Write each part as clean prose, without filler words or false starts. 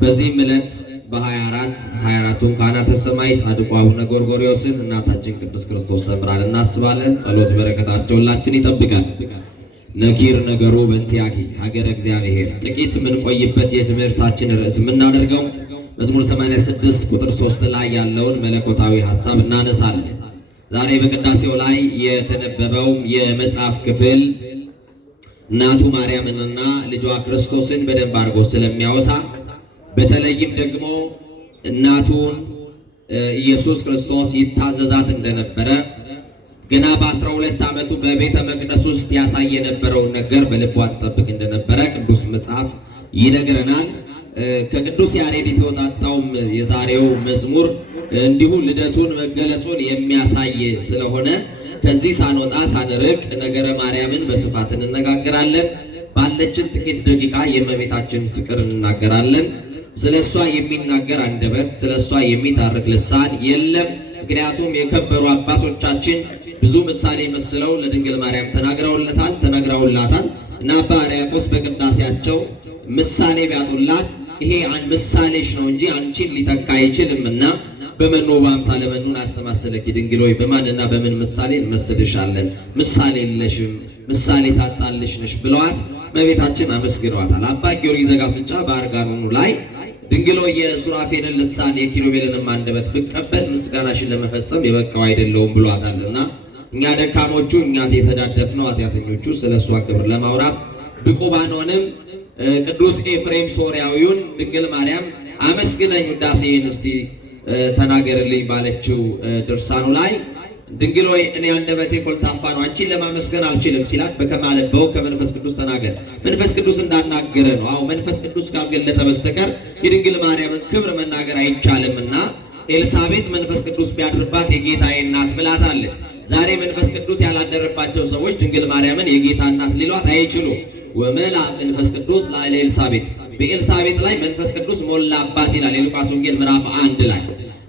በዚህም ዕለት በ24ቱን ካህናተ ሰማይ ጻድቁ አቡነ ጎርጎርዮስን እናታችን ቅድስት ክርስቶስ ሰምራን እናስባለን። ጸሎት በረከታቸው ሁላችን ይጠብቃል። ነኪር ነገሩ በእንቲአኪ ሀገረ እግዚአብሔር ጥቂት የምንቆይበት የትምህርታችን ርዕስ የምናደርገው መዝሙር 86 ቁጥር 3 ላይ ያለውን መለኮታዊ ሐሳብ እናነሳለን። ዛሬ በቅዳሴው ላይ የተነበበው የመጽሐፍ ክፍል እናቱ ማርያምንና ልጇ ክርስቶስን በደንብ አድርጎ ስለሚያወሳ በተለይም ደግሞ እናቱን ኢየሱስ ክርስቶስ ይታዘዛት እንደነበረ ገና በ12 ዓመቱ በቤተ መቅደስ ውስጥ ያሳይ የነበረውን ነገር በልቧ ትጠብቅ እንደነበረ ቅዱስ መጽሐፍ ይነግረናል። ከቅዱስ ያሬድ የተወጣጣውም የዛሬው መዝሙር እንዲሁ ልደቱን መገለጡን የሚያሳይ ስለሆነ ከዚህ ሳንወጣ ሳንርቅ ነገረ ማርያምን በስፋት እንነጋገራለን። ባለችን ጥቂት ደቂቃ የእመቤታችን ፍቅር እንናገራለን። ስለሷ የሚናገር አንደበት፣ ስለሷ የሚታርክ ልሳን የለም። ምክንያቱም የከበሩ አባቶቻችን ብዙ ምሳሌ መስለው ለድንግል ማርያም ተናግረውላታል እና አባ ሕርያቆስ በቅዳሴያቸው ምሳሌ ቢያጡላት ይሄ ምሳሌሽ ነው እንጂ አንቺን ሊተካ አይችልምና በመኖ በአምሳለ መኑን አስተማሰለኪ ድንግል ሆይ በማንና በምን ምሳሌ እንመስልሻለን? ምሳሌ የለሽም፣ ምሳሌ ታጣልሽ ነሽ ብለዋት እመቤታችን አመስግነዋታል። አባ ጊዮርጊስ ዘጋስጫ በአርጋኖኑ ላይ ድንግል ሆይ የሱራፌልን ልሳን የኪሩቤልንም አንደበት ብቀበል ምስጋናሽን ለመፈጸም የበቃው አይደለውም ብሏታልና እኛ ደካሞቹ እኛ የተዳደፍነው ኃጢአተኞቹ ስለሷ ክብር ለማውራት ብቁ ባንሆንም ቅዱስ ኤፍሬም ሶርያዊውን ድንግል ማርያም አመስግነኝ ውዳሴን እስቲ ተናገርልኝ ባለችው ድርሳኑ ላይ ድንግል ሆይ እኔ አንደበቴ ኮልታፋ ነው አንቺን ለማመስገን አልችልም ሲላት በከማለበው ከመንፈስ ቅዱስ ተናገር። መንፈስ ቅዱስ እንዳናገረ ነው። አዎ መንፈስ ቅዱስ ካልገለጠ በስተቀር የድንግል ማርያምን ክብር መናገር አይቻልምና ኤልሳቤጥ መንፈስ ቅዱስ ቢያድርባት የጌታዬ እናት ብላታለች። ዛሬ መንፈስ ቅዱስ ያላደረባቸው ሰዎች ድንግል ማርያምን የጌታ እናት ሊሏት አይችሉም። ወመላ መንፈስ ቅዱስ ላዕለ ኤልሳቤጥ በኤልሳቤጥ ላይ መንፈስ ቅዱስ ሞላባት ይላል የሉቃስ ወንጌል ምዕራፍ 1 ላይ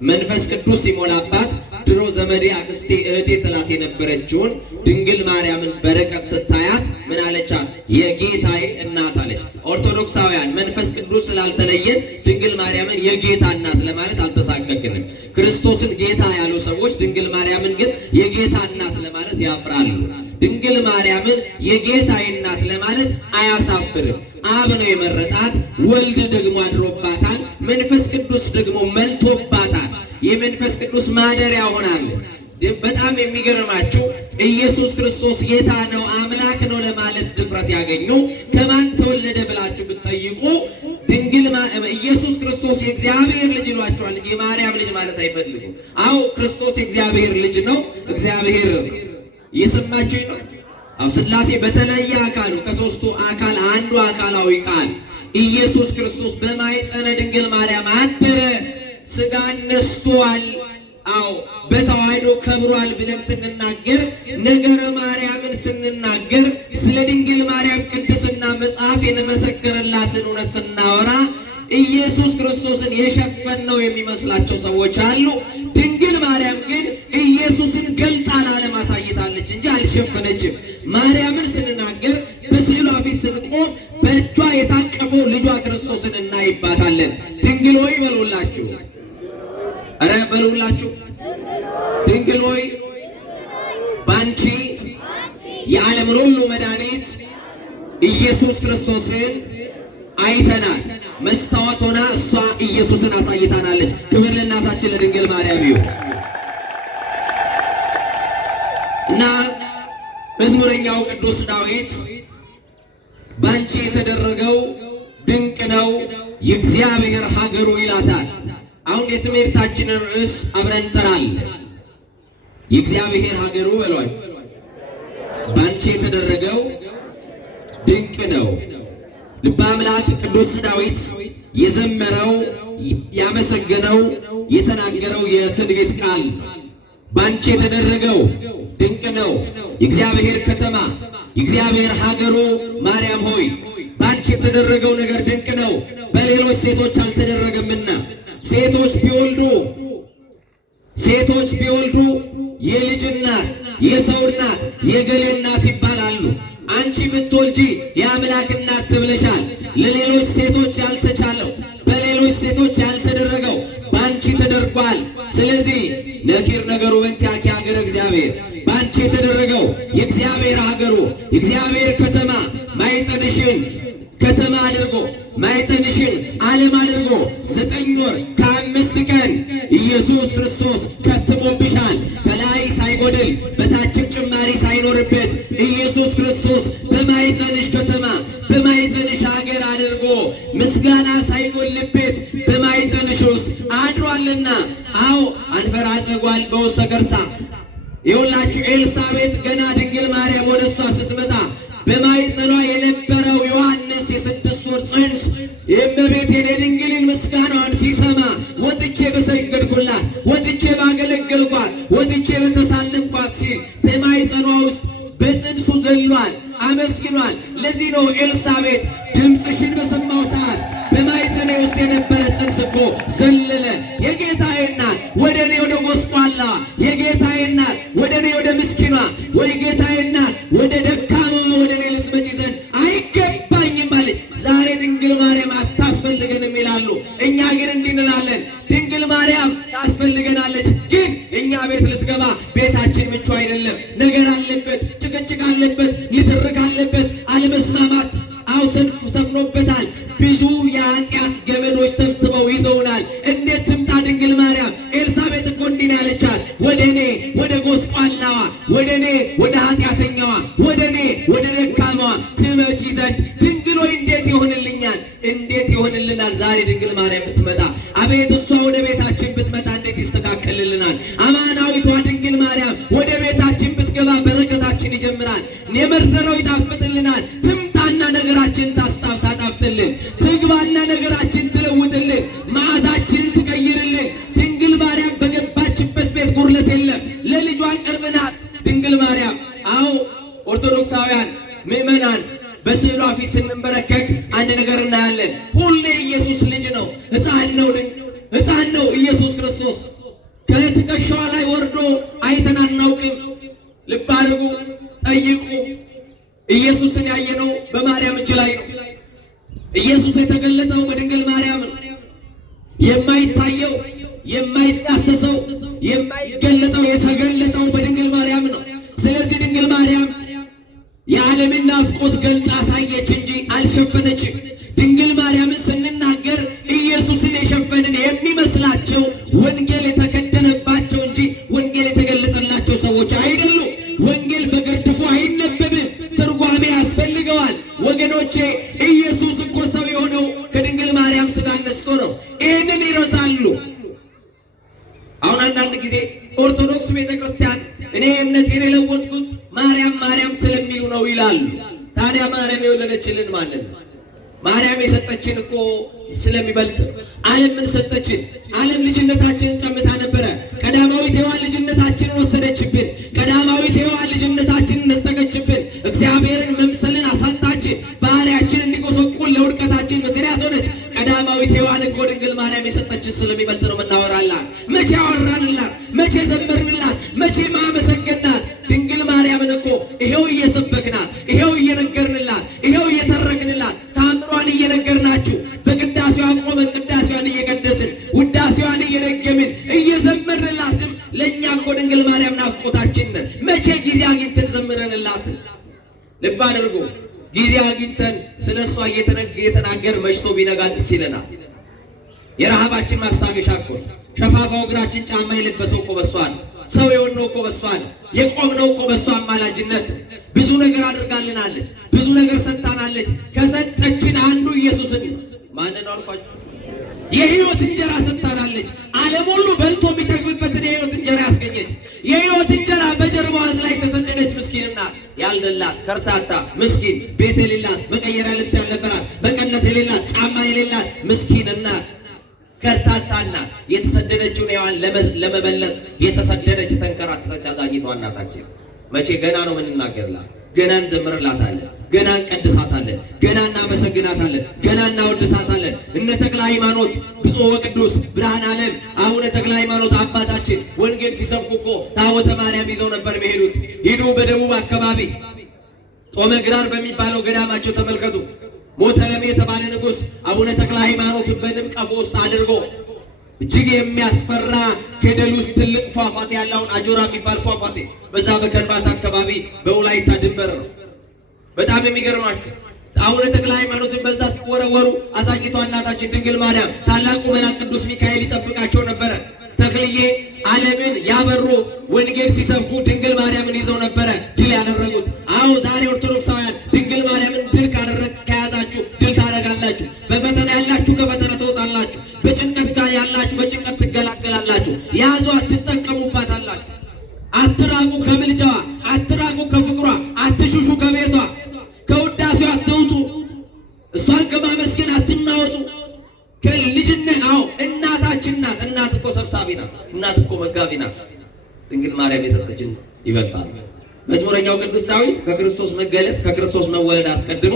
መንፈስ ቅዱስ ሲሞላባት ድሮ ዘመዴ አክስቴ እህቴ ትላት የነበረችውን ድንግል ማርያምን በርቀት ስታያት ምን አለቻት? የጌታዬ እናት አለች። ኦርቶዶክሳውያን መንፈስ ቅዱስ ስላልተለየን ድንግል ማርያምን የጌታ እናት ለማለት አልተሳቀቅንም። ክርስቶስን ጌታ ያሉ ሰዎች ድንግል ማርያምን ግን የጌታ እናት ለማለት ያፍራሉ። ድንግል ማርያምን የጌታዬ እናት ለማለት አያሳፍርም። አብ ነው የመረጣት፣ ወልድ ደግሞ አድሮባታል፣ መንፈስ ቅዱስ ደግሞ መልቶባታል። የመንፈስ ቅዱስ ማደሪያ ሆናለች። በጣም የሚገርማችሁ ኢየሱስ ክርስቶስ ጌታ ነው አምላክ ነው ለማለት ድፍረት ያገኙ ከማን ተወለደ ብላችሁ ብትጠይቁ ኢየሱስ ክርስቶስ የእግዚአብሔር ልጅ ይሏቸዋል እንጂ የማርያም ልጅ ማለት አይፈልጉም። አዎ ክርስቶስ የእግዚአብሔር ልጅ ነው። እግዚአብሔር እየሰማችሁኝ ነው? አዎ ሥላሴ በተለየ አካሉ ከሦስቱ አካል አንዱ አካላዊ ቃል ኢየሱስ ክርስቶስ በማኅፀነ ድንግል ማርያም አደረ፣ ሥጋን ነስቷል። አዎ በተዋሕዶ ከብሯል ብለን ስንናገር ነገረ ማርያምን ስንናገር ስለ ድንግል ማርያም ቅድስና መጽሐፍ የመሰከረላትን እውነት ስናወራ ኢየሱስ ክርስቶስን የሸፈነው የሚመስላቸው ሰዎች አሉ። ድንግል ማርያም ግን ኢየሱስን ገልጣ ለዓለም አሳይታለች እንጂ አልሸፈነችም። ማርያምን ስንናገር በስዕሏ ፊት ስንቆም በእጇ የታቀፈው ልጇ ክርስቶስን እናይባታለን። ድንግል ሆይ በሉላችሁ፣ ኧረ በሉላችሁ። ድንግል ሆይ ባንቺ የዓለምን ሁሉ መድኃኒት ኢየሱስ ክርስቶስን አይተናል። መስታወት ሆና እሷ ኢየሱስን አሳይታናለች። ክብር ለእናታችን ለድንግል ማርያም ይሁን እና መዝሙረኛው ቅዱስ ዳዊት ባንቺ የተደረገው ድንቅ ነው የእግዚአብሔር ሀገሩ ይላታል። አሁን የትምህርታችንን ርዕስ አብረን እንጠራለን። የእግዚአብሔር ሀገሩ በሏል። ባንቺ የተደረገው ድንቅ ነው። ልበ አምላክ ቅዱስ ዳዊት የዘመረው ያመሰገነው የተናገረው የትንቢት ቃል ባንቺ የተደረገው ድንቅ ነው። የእግዚአብሔር ከተማ የእግዚአብሔር ሀገሩ ማርያም ሆይ ባንቺ የተደረገው ነገር ድንቅ ነው፣ በሌሎች ሴቶች አልተደረገምና። ሴቶች ቢወልዱ የልጅ እናት፣ የሰው እናት፣ የገሌ እናት ይባላሉ። አንቺ ብትወልጂ የአምላክ እናት ተብለሻል። ለሌሎች ሴቶች ያልተቻለው በሌሎች ነኪር ነገሩ በእንቲአኪ ሀገረ እግዚአብሔር በአንቺ የተደረገው የእግዚአብሔር ሀገሩ የእግዚአብሔር ከተማ ማኅፀንሽን ከተማ አድርጎ ማኅፀንሽን ዓለም አድርጎ 9 ወር ከ5 ቀን ኢየሱስ ክርስቶስ ከትሞብሻል። ከላይ ሳይጎድል በታችም ጭማሪ ሳይኖርበት ኢየሱስ ክርስቶስ በማኅፀንሽ ከተማ በማኅፀንሽ ሀገር አድርጎ ምስጋና ሳይጎልበት በማኅፀንሽ ውስጥ አድሯልና። አዎ አንፈራጸ ጓል በውስተ ከርሳ ይኸውላችሁ ኤልሳቤጥ ገና ድንግል ማርያም ወደ እሷ ስትመጣ በማኅፀኗ የነበረው ዮሐንስ የ6 ወር ጽንስ የእመቤቴን የድንግልን ምስጋናዋን ሲሰማ ወጥቼ በሰገድኩላት፣ ወጥቼ ባገለገልኳት፣ ወጥቼ በተሳለምኳት ሲል በማኅፀኗ ውስጥ በጽንሱ ዘሏል፣ አመስግኗል። ለዚህ ነው ኤልሳቤጥ ድምፅሽን በሰማው ሰዓት በማኅፀኔ ውስጥ የነበረ ጽንስ እኮ ዘለለ። የጌታዬ እናት ወደ እኔ ወደ ጎስቋላ፣ የጌታዬ እናት ወደ እኔ ወደ ምስኪኗ፣ ወይ ጌታዬ እናት ወደ ደካማ ወደ እኔ ልትመጪ ዘንድ አይገባኝም አለች። ዛሬ ድንግል ማርያም አታስፈልገንም ይላሉ። እኛ ግን እንዲህ እንላለን፣ ድንግል ማርያም ታስፈልገናለች። ግን እኛ ቤት ልትገባ ቤታችን ምቹ አይደለም። ነገር አለበት፣ ጭቅጭቅ አለበት፣ ንትርክ አለበት፣ አለመስማማት አው ሰፍኖበታል። ብዙ የኃጢአት ገመዶች ተብትበው ይዘውናል። እንዴት ትምጣ ድንግል ማርያም? ኤልሳቤጥ እኮ እንዲህ ነው ያለቻት፣ ወደ እኔ ወደ ጎስቋላዋ፣ ወደ እኔ ወደ ኃጢአተኛዋ፣ ወደ እኔ ወደ ደካማዋ ትመጪ ዘንድ ድንግል ሆይ እንዴት ይሆንልኛል? እንዴት ይሆንልናል? ዛሬ ድንግል ማርያም ብትመጣ፣ አቤት እሷ ወደ ቤታችን ብትመጣ እንዴት ይስተካከልልናል? አማናዊቷ ድንግል ማርያም ወደ ቤታችን ብትገባ በረከታችን ይጀምራል፣ የመረረው ይጣፍጥልናል። ትምጣና ነገራችን ታጣፍጥልን፣ ትግባና ነገራችን ትለውጥልን፣ መዓዛችንን ትቀይርልን። ድንግል ማርያም በገባችበት ቤት ጉድለት የለም። ለልጇ ቅርብ ናት ድንግል ማርያም። አዎ ኦርቶዶክሳውያን ምእመናን በስዕሏ ፊት ስንመረከክ አንድ ነገር እናያለን። ሁሌ ኢየሱስ ልጅ ነው፣ ሕፃን ነው ኢየሱስ ክርስቶስ። ከትከሻዋ ላይ ወርዶ አይተን አናውቅም። ልብ አድርጉ፣ ጠይቁ። ኢየሱስን ያየነው በማርያም እጅ ላይ ነው። ኢየሱስ የተገለጠው በድንግል ማርያም ነው። የማይታየው የማይዳሰሰው የማይገለጠው የተገለጠው በድንግል ማርያም ነው። ስለዚህ ድንግል ማርያም የዓለምን ናፍቆት ገልጻ አሳየች እንጂ አልሸፈነችም። ድንግል ማርያምን ስንናገር ኢየሱስን የሸፈንን የሚመስላቸው ወንጌል የተከደነባቸው እንጂ ወንጌል የተገለጠላቸው ሰዎች አይደሉም። ወንጌል በግርድፉ አይነበብም፣ ትርጓሜ ያስፈልገዋል። ወገኖቼ ኢየሱስ እኮ ሰው የሆነው ከድንግል ማርያም ሥጋ ነስቶ ነው። ይህንን ይረሳሉ። አሁን አንዳንድ ጊዜ ኦርቶዶክስ ቤተክርስቲያን እኔ እምነቴን የለወጥኩት ማርያም ማርያም ስለሚሉ ነው ይላሉ። ታዲያ ማርያም የወለደችልን ማንን ነው? ማርያም የሰጠችን እኮ ስለሚበልጥ ዓለም ምን ሰጠችን? ዓለም ልጅነታችንን ቀምታ ነበረ። ቀዳማዊት ሔዋን ልጅነታችንን ወሰደችብን። ቀዳማዊት ሔዋን ልጅነታችንን ነጠቀችብን። እግዚአብሔርን መምሰልን አሳጣችን። ባህሪያችን እንዲጎሰቁል ለውድቀታችን ምክንያት ሆነች። ቀዳማዊት ሔዋን እኮ ድንግል ማርያም የሰጠችን ስለሚበልጥ ነው የምናወራላት። መቼ አወራንላት? መቼ ዘመርንላት? መቼ ማመሰገናት? ድንግል ማርያምን እኮ ይሄው እየሰበክናት፣ ይሄው እየነገርንላት፣ ይሄው እየተረክንላት፣ ታምሯን እየነገርናችሁ፣ በቅዳሴዋ ቆመን ቅዳሴዋን እየቀደስን ውዳሴዋን እየደገምን እየዘመርንላትም ለእኛ እኮ ድንግል ማርያም ናፍቆታችን ነን። መቼ ጊዜ አግኝተን ዘምረንላት? ልብ አድርጎ ጊዜ አግኝተን ስለ እሷ እየተናገር መሽቶ ቢነጋ ደስ ይለናል። የረሃባችን ማስታገሻ እኮ ሸፋፋው እግራችን ጫማ የለበሰው እኮ በሷ ነው። ሰው የሆነው እኮ በሷ ነው። የቆምነው እኮ በሷ አማላጅነት። ብዙ ነገር አድርጋልናለች፣ ብዙ ነገር ሰጥታናለች። ከሰጠችን አንዱ ኢየሱስን ማንን አልኳችሁ? የሕይወት እንጀራ ሰጥታናለች። ዓለም ሁሉ በልቶ የሚጠግብበትን የሕይወት እንጀራ ያስገኘች። የሕይወት እንጀራ በጀርባዋ ላይ የተሰደደች ምስኪንና ያልደላት ከርታታ ምስኪን፣ ቤት የሌላት፣ መቀየሪያ ልብስ ያልነበራት፣ መቀነት የሌላት፣ ጫማ የሌላት ምስኪን እናት፣ ከርታታና የተሰደደችውን ሔዋን ለመመለስ የተሰደደች ተንከራተተች አዛኝቷ እናታችን። መቼ ገና ነው የምንናገርላት፣ ገና እንዘምርላታለን፣ ገና እንቀድሳታለን፣ ገና እናመሰግናታለን፣ ገና እናወድሳታለን። እነ ተክለ ሃይማኖት ብፁዕ ወቅዱስ ብርሃነ ዓለም አቡነ ተክለ ሃይማኖት አባታችን ወንጌል ሲሰብኩ እኮ ታቦተ ማርያም ይዘው ነበር የሚሄዱት። ሂዱ በደቡብ አካባቢ ጦመ ግራር በሚባለው ገዳማቸው ተመልከቱ። ሞተለሜ የተባለ ንጉሥ አቡነ ተክለ ሃይማኖት በንብ ቀፎ ውስጥ አድርጎ እጅግ የሚያስፈራ ገደል ውስጥ ትልቅ ፏፏቴ ያለውን አጆራ የሚባል ፏፏቴ በዛ በከንባታ አካባቢ በወላይታ ድንበር ነው። በጣም የሚገርማችሁ አቡነ ተክለ ሃይማኖትን በዛ ሲወረወሩ አዛኝቷ እናታችን ድንግል ማርያም ታላቁ መልአክ ቅዱስ ሚካኤል ይጠብቃቸው ነበረ። ተክልዬ ዓለምን ያበሩ ወንጌል ሲሰብኩ ድንግል ማርያምን ይዘው ነበረ ድል ያደረጉት። አዎ ዛሬ ኦርቶዶክሳውያን ድንግል ማርያምን ድል ከያዛችሁ ድል ታደርጋላችሁ። በፈተና ያላችሁ ከፈተና ትወጣላችሁ። በጭንቀት ያላችሁ በጭንቀት ትገላገላላችሁ። ያዟት፣ ትጠቀሙባታላችሁ። አትራቁ ከምልጃዋ፣ አትራቁ ከፍቅሯ፣ አትሽሹ ከቤቷ፣ ከውዳሴዋ አትውጡ። እሷን ከማመስገን አትናወጡ። ከልጅነት እናታችን ናት። እናት እኮ ሰብሳቢ ናት። እናት እኮ መጋቢ ናት። ድንግል ማርያም የሰጠችን ይበልጣል። መዝሙረኛው ቅዱስ ዳዊት ከክርስቶስ መገለጥ ከክርስቶስ መወለድ አስቀድሞ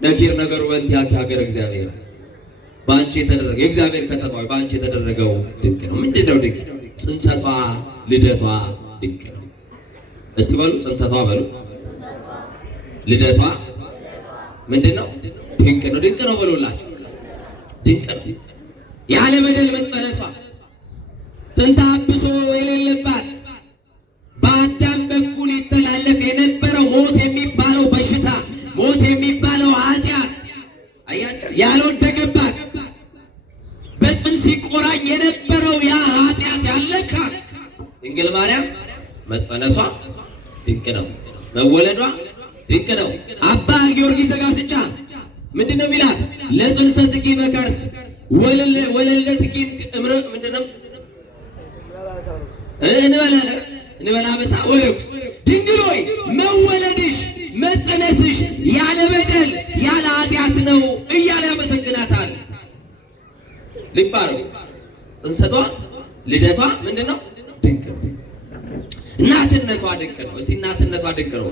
ነኪር ነገሩ በእንቲአኪ ሀገረ እግዚአብሔር፣ በአንቺ የተደረገ የእግዚአብሔር ከተማ በአንቺ የተደረገው ድንቅ ነው። ምንድን ነው ድንቅ? ጽንሰቷ ልደቷ ድንቅ ነው። እስቲ በሉ ጽንሰቷ በሉ ልደቷ ምንድን ነው? ድንቅ ነው። ድንቅ ነው በሉላችሁ። ድንቅ ነው። ያለ በደል መጸነሷ፣ ጥንተ አብሶ የሌለባት በአዳም በኩል ይተላለፍ የነበረው ሞት የሚባለው በሽታ፣ ሞት የሚባለው ኃጢአት አያቸው ያልወደቀባት፣ በጽንስ ሲቆራኝ የነበረው ያ ኃጢአት ያለካት ድንግል ማርያም መጸነሷ ድንቅ ነው። መወለዷ ድንቅ ነው። አባ ጊዮርጊስ ዘጋስጫ ምንድን ነው የሚላት? ለጽንሰትኪ በከርስ ወለለትኪ እምረ ምንድን ነው እንበላ በሳ ወርኩስ። ድንግል ሆይ መወለድሽ መጸነስሽ ያለ በደል ያለ ኃጢአት ነው እያለ ያመሰግናታል። ሊባረው ጽንሰቷ ልደቷ ምንድን ነው? ድንቅ ነው። እናትነቷ ድንቅ ነው። እስቲ እናትነቷ ድንቅ ነው።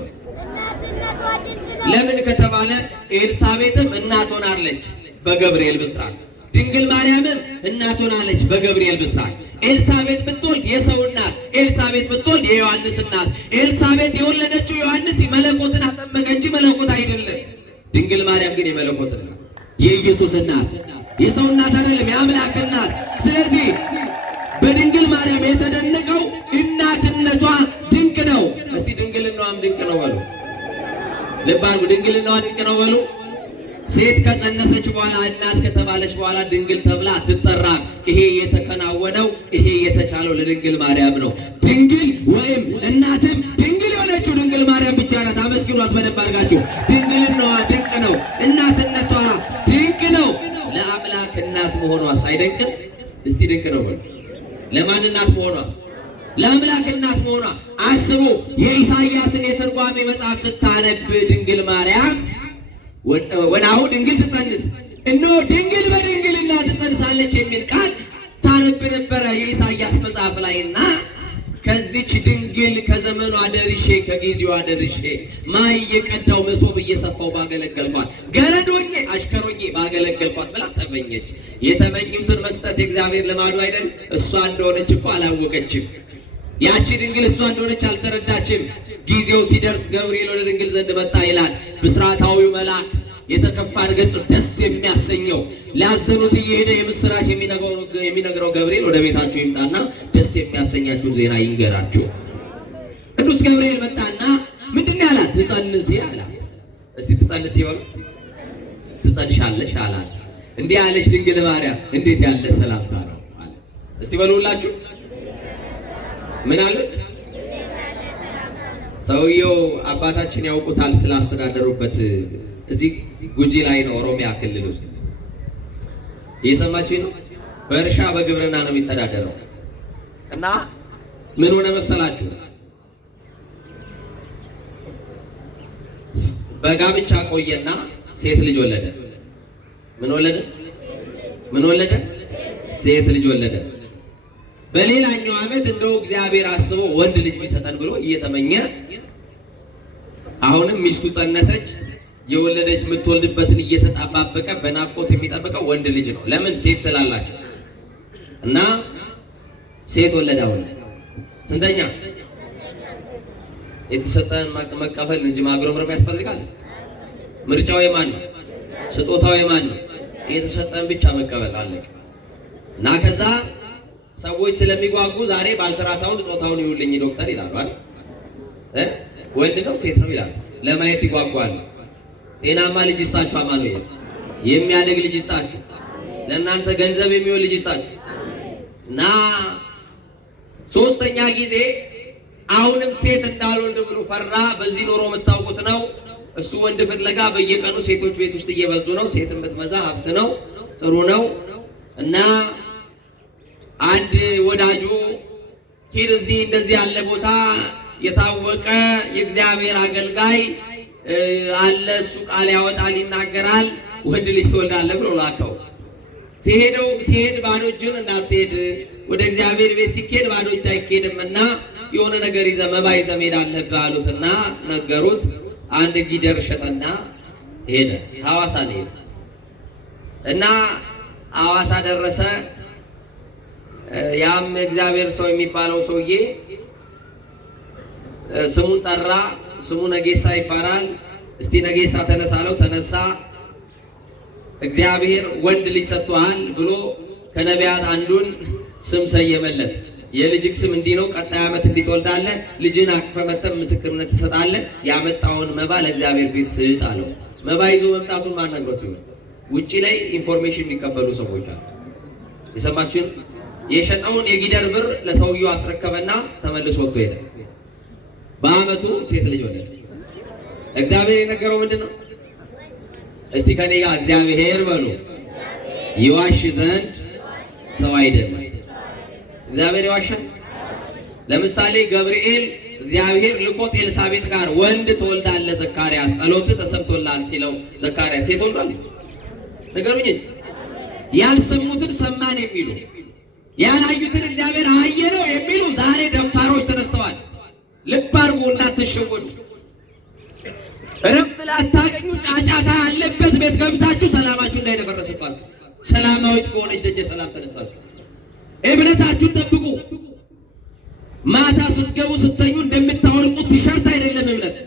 ለምን ከተባለ ኤልሳቤጥም እናት ሆናለች በገብርኤል ብስራት፣ ድንግል ማርያምም እናት ሆናለች በገብርኤል ብስራት። ኤልሳቤጥ ብትወልድ የሰው እናት፣ ኤልሳቤጥ ብትወልድ የዮሐንስ እናት። ኤልሳቤጥ የወለደችው ዮሐንስ መለኮትን አጠመቀ እንጂ መለኮት አይደለም። ድንግል ማርያም ግን የመለኮት እናት፣ የኢየሱስ እናት፣ የሰው እናት አይደለም፣ የአምላክ እናት። ስለዚህ በድንግል ማርያም የተደነቀው እናትነቷ ድንቅ ነው። እስቲ ድንግልናዋም ድንቅ ነው በሉ። ልብ አድርጉ። ድንግልናዋ ድንቅ ነው በሉ። ሴት ከጸነሰች በኋላ እናት ከተባለች በኋላ ድንግል ተብላ አትጠራም። ይሄ የተከናወነው ይሄ የተቻለው ለድንግል ማርያም ነው። ድንግል ወይም እናትም ድንግል የሆነችው ድንግል ማርያም ብቻ ናት። አመስግኗት በደንብ አድርጋችሁ። ድንግልናዋ ድንቅ ነው። እናትነቷ ድንቅ ነው። ለአምላክ እናት መሆኗ ሳይደንቅም እስቲ ድንቅ ነው በሉ። ለማን እናት መሆኗ? ለአምላክ እናት መሆኗ አስቡ። የኢሳይያስን የትርጓሜ መጽሐፍ ስታነብ ድንግል ማርያም ወናሁ ድንግል ትጸንስ እነሆ ድንግል በድንግልና ትጸንሳለች የሚል ቃል ታነብ ነበረ የኢሳይያስ መጽሐፍ ላይና ከዚች ድንግል ከዘመኗ ደርሼ ከጊዜዋ ደርሼ ማይ የቀዳው መሶብ እየሰፋው ባገለገልኳት ገረዶኜ አሽከሮኜ ባገለገልኳት ብላ ተመኘች። የተመኙትን መስጠት የእግዚአብሔር ልማዱ አይደል? እሷ እንደሆነች እኮ አላወቀችም። ያቺ ድንግል እሷ እንደሆነች አልተረዳችም። ጊዜው ሲደርስ ገብርኤል ወደ ድንግል ዘንድ መጣ ይላል። ብስራታዊው መልአክ የተከፋን ገጽ ደስ የሚያሰኘው ላዘኑት እየሄደ የምስራች የሚነግረው ገብርኤል ወደ ቤታችሁ ይምጣና ደስ የሚያሰኛችሁን ዜና ይንገራችሁ። ቅዱስ ገብርኤል መጣና ምንድነው ያላት? ትጸንሲ አላት። እስቲ ትጸንሲ ይበሉ። ትጸንሻለሽ አላት። እንዲህ ያለች ድንግል ማርያም እንዴት ያለ ሰላምታ ነው አለ። እስቲ በሉላችሁ ምን አለች? ሰውየው አባታችን ያውቁታል ስላስተዳደሩበት እዚህ ጉጂ ላይ ነው፣ ኦሮሚያ ክልል ውስጥ እየሰማችሁ ነው። በእርሻ በግብርና ነው የሚተዳደረው እና ምን ሆነ መሰላችሁ? በጋብቻ ቆየና ሴት ልጅ ወለደ። ምን ወለደ? ምን ወለደ? ሴት ልጅ ወለደ። በሌላኛው ዓመት እንደው እግዚአብሔር አስቦ ወንድ ልጅ ቢሰጠን ብሎ እየተመኘ አሁንም ሚስቱ ጸነሰች። የወለደች የምትወልድበትን እየተጣባበቀ በናፍቆት የሚጠብቀው ወንድ ልጅ ነው። ለምን? ሴት ስላላቸው እና ሴት ወለደ። አሁን ስንተኛ? የተሰጠን መቀበል እንጂ ማግረምረም ያስፈልጋል? ምርጫው የማን ነው? ስጦታው የማን ነው? የተሰጠን ብቻ መቀበል አለቀ። እና ከዛ ሰዎች ስለሚጓጉ ዛሬ ባልትራሳውንድ ጾታውን ይውልኝ ዶክተር ይላሉ አይደል? ወንድ ነው ሴት ነው ይላሉ። ለማየት ይጓጓሉ። ጤናማ ልጅ ይስጣችሁ አማኑኤል፣ የሚያድግ ልጅ ይስጣችሁ፣ ለእናንተ ገንዘብ የሚሆን ልጅ ይስጣችሁ። እና ሶስተኛ ጊዜ አሁንም ሴት እንዳልወልድ ብሎ ፈራ። በዚህ ኖሮ የምታውቁት ነው። እሱ ወንድ ፍለጋ በየቀኑ ሴቶች ቤት ውስጥ እየበዙ ነው። ሴት የምትመዛ ሀብት ነው፣ ጥሩ ነው። እና አንድ ወዳጁ ሂድ እዚህ እንደዚህ ያለ ቦታ የታወቀ የእግዚአብሔር አገልጋይ አለ፣ እሱ ቃል ያወጣል ይናገራል፣ ወንድ ልጅ ትወልዳለህ ብሎ ላከው። ሲሄድ ባዶ እጁን እንዳትሄድ፣ ወደ እግዚአብሔር ቤት ሲኬድ ባዶ እጅ አይኬድምና የሆነ ነገር ይዘህ መባ ይዘህ መሄድ አለብህ አሉትና ነገሩት። አንድ ጊደር ሸጠና ሄደ። ሐዋሳ ነው ሄደ እና ሐዋሳ ደረሰ። ያም እግዚአብሔር ሰው የሚባለው ሰውዬ ስሙን ጠራ። ስሙ ነጌሳ ይባላል። እስቲ ነጌሳ ተነሳለው። ተነሳ። እግዚአብሔር ወንድ ልጅ ሰጥቷል ብሎ ከነቢያት አንዱን ስም ሰየመለት። የልጅክ ስም እንዲህ ነው፣ ቀጣይ ዓመት እንዲህ ትወልዳለህ፣ ልጅን አቅፈ መተህ ምስክርነት ትሰጣለህ፣ ያመጣውን መባ ለእግዚአብሔር ቤት ስጥ አለው። መባ ይዞ መምጣቱን ማን ነግሮት ይሆን? ውጪ ላይ ኢንፎርሜሽን የሚቀበሉ ሰዎች አሉ። የሰማችሁን? የሸጠውን የጊደር ብር ለሰውየው አስረከበና ተመልሶ ወጥቶ ሄደ። በአመቱ ሴት ልጅ ወለደ። እግዚአብሔር የነገረው ምንድነው? እስቲ ከኔ ጋር እግዚአብሔር በሉ። ይዋሽ ዘንድ ሰው አይደለም። እግዚአብሔር ይዋሻል? ለምሳሌ ገብርኤል እግዚአብሔር ልኮት ኤልሳቤጥ ጋር ወንድ ትወልዳለህ ዘካርያስ ጸሎትህ ተሰምቶልሃል ሲለው ዘካርያስ ሴት ወልዷል? ንገሩኝ። ያልሰሙትን ሰማን የሚሉ ያላዩትን እግዚአብሔር አየነው የሚሉ ዛሬ ደፋሮች ተነስተዋል። ልብ አድርጉ፣ እንዳትሸወዱ። እረፍት ላታገኙ ጫጫታ ያለበት ቤት ገብታችሁ ሰላማችሁ እንዳይደፈረስባችሁ ሰላማዊት ከሆነች ደጀ ሰላም ተነስታችሁ እምነታችሁን ጠብቁ። ማታ ስትገቡ ስተኙ እንደምታወልቁት ቲሸርት አይደለም እምነት፣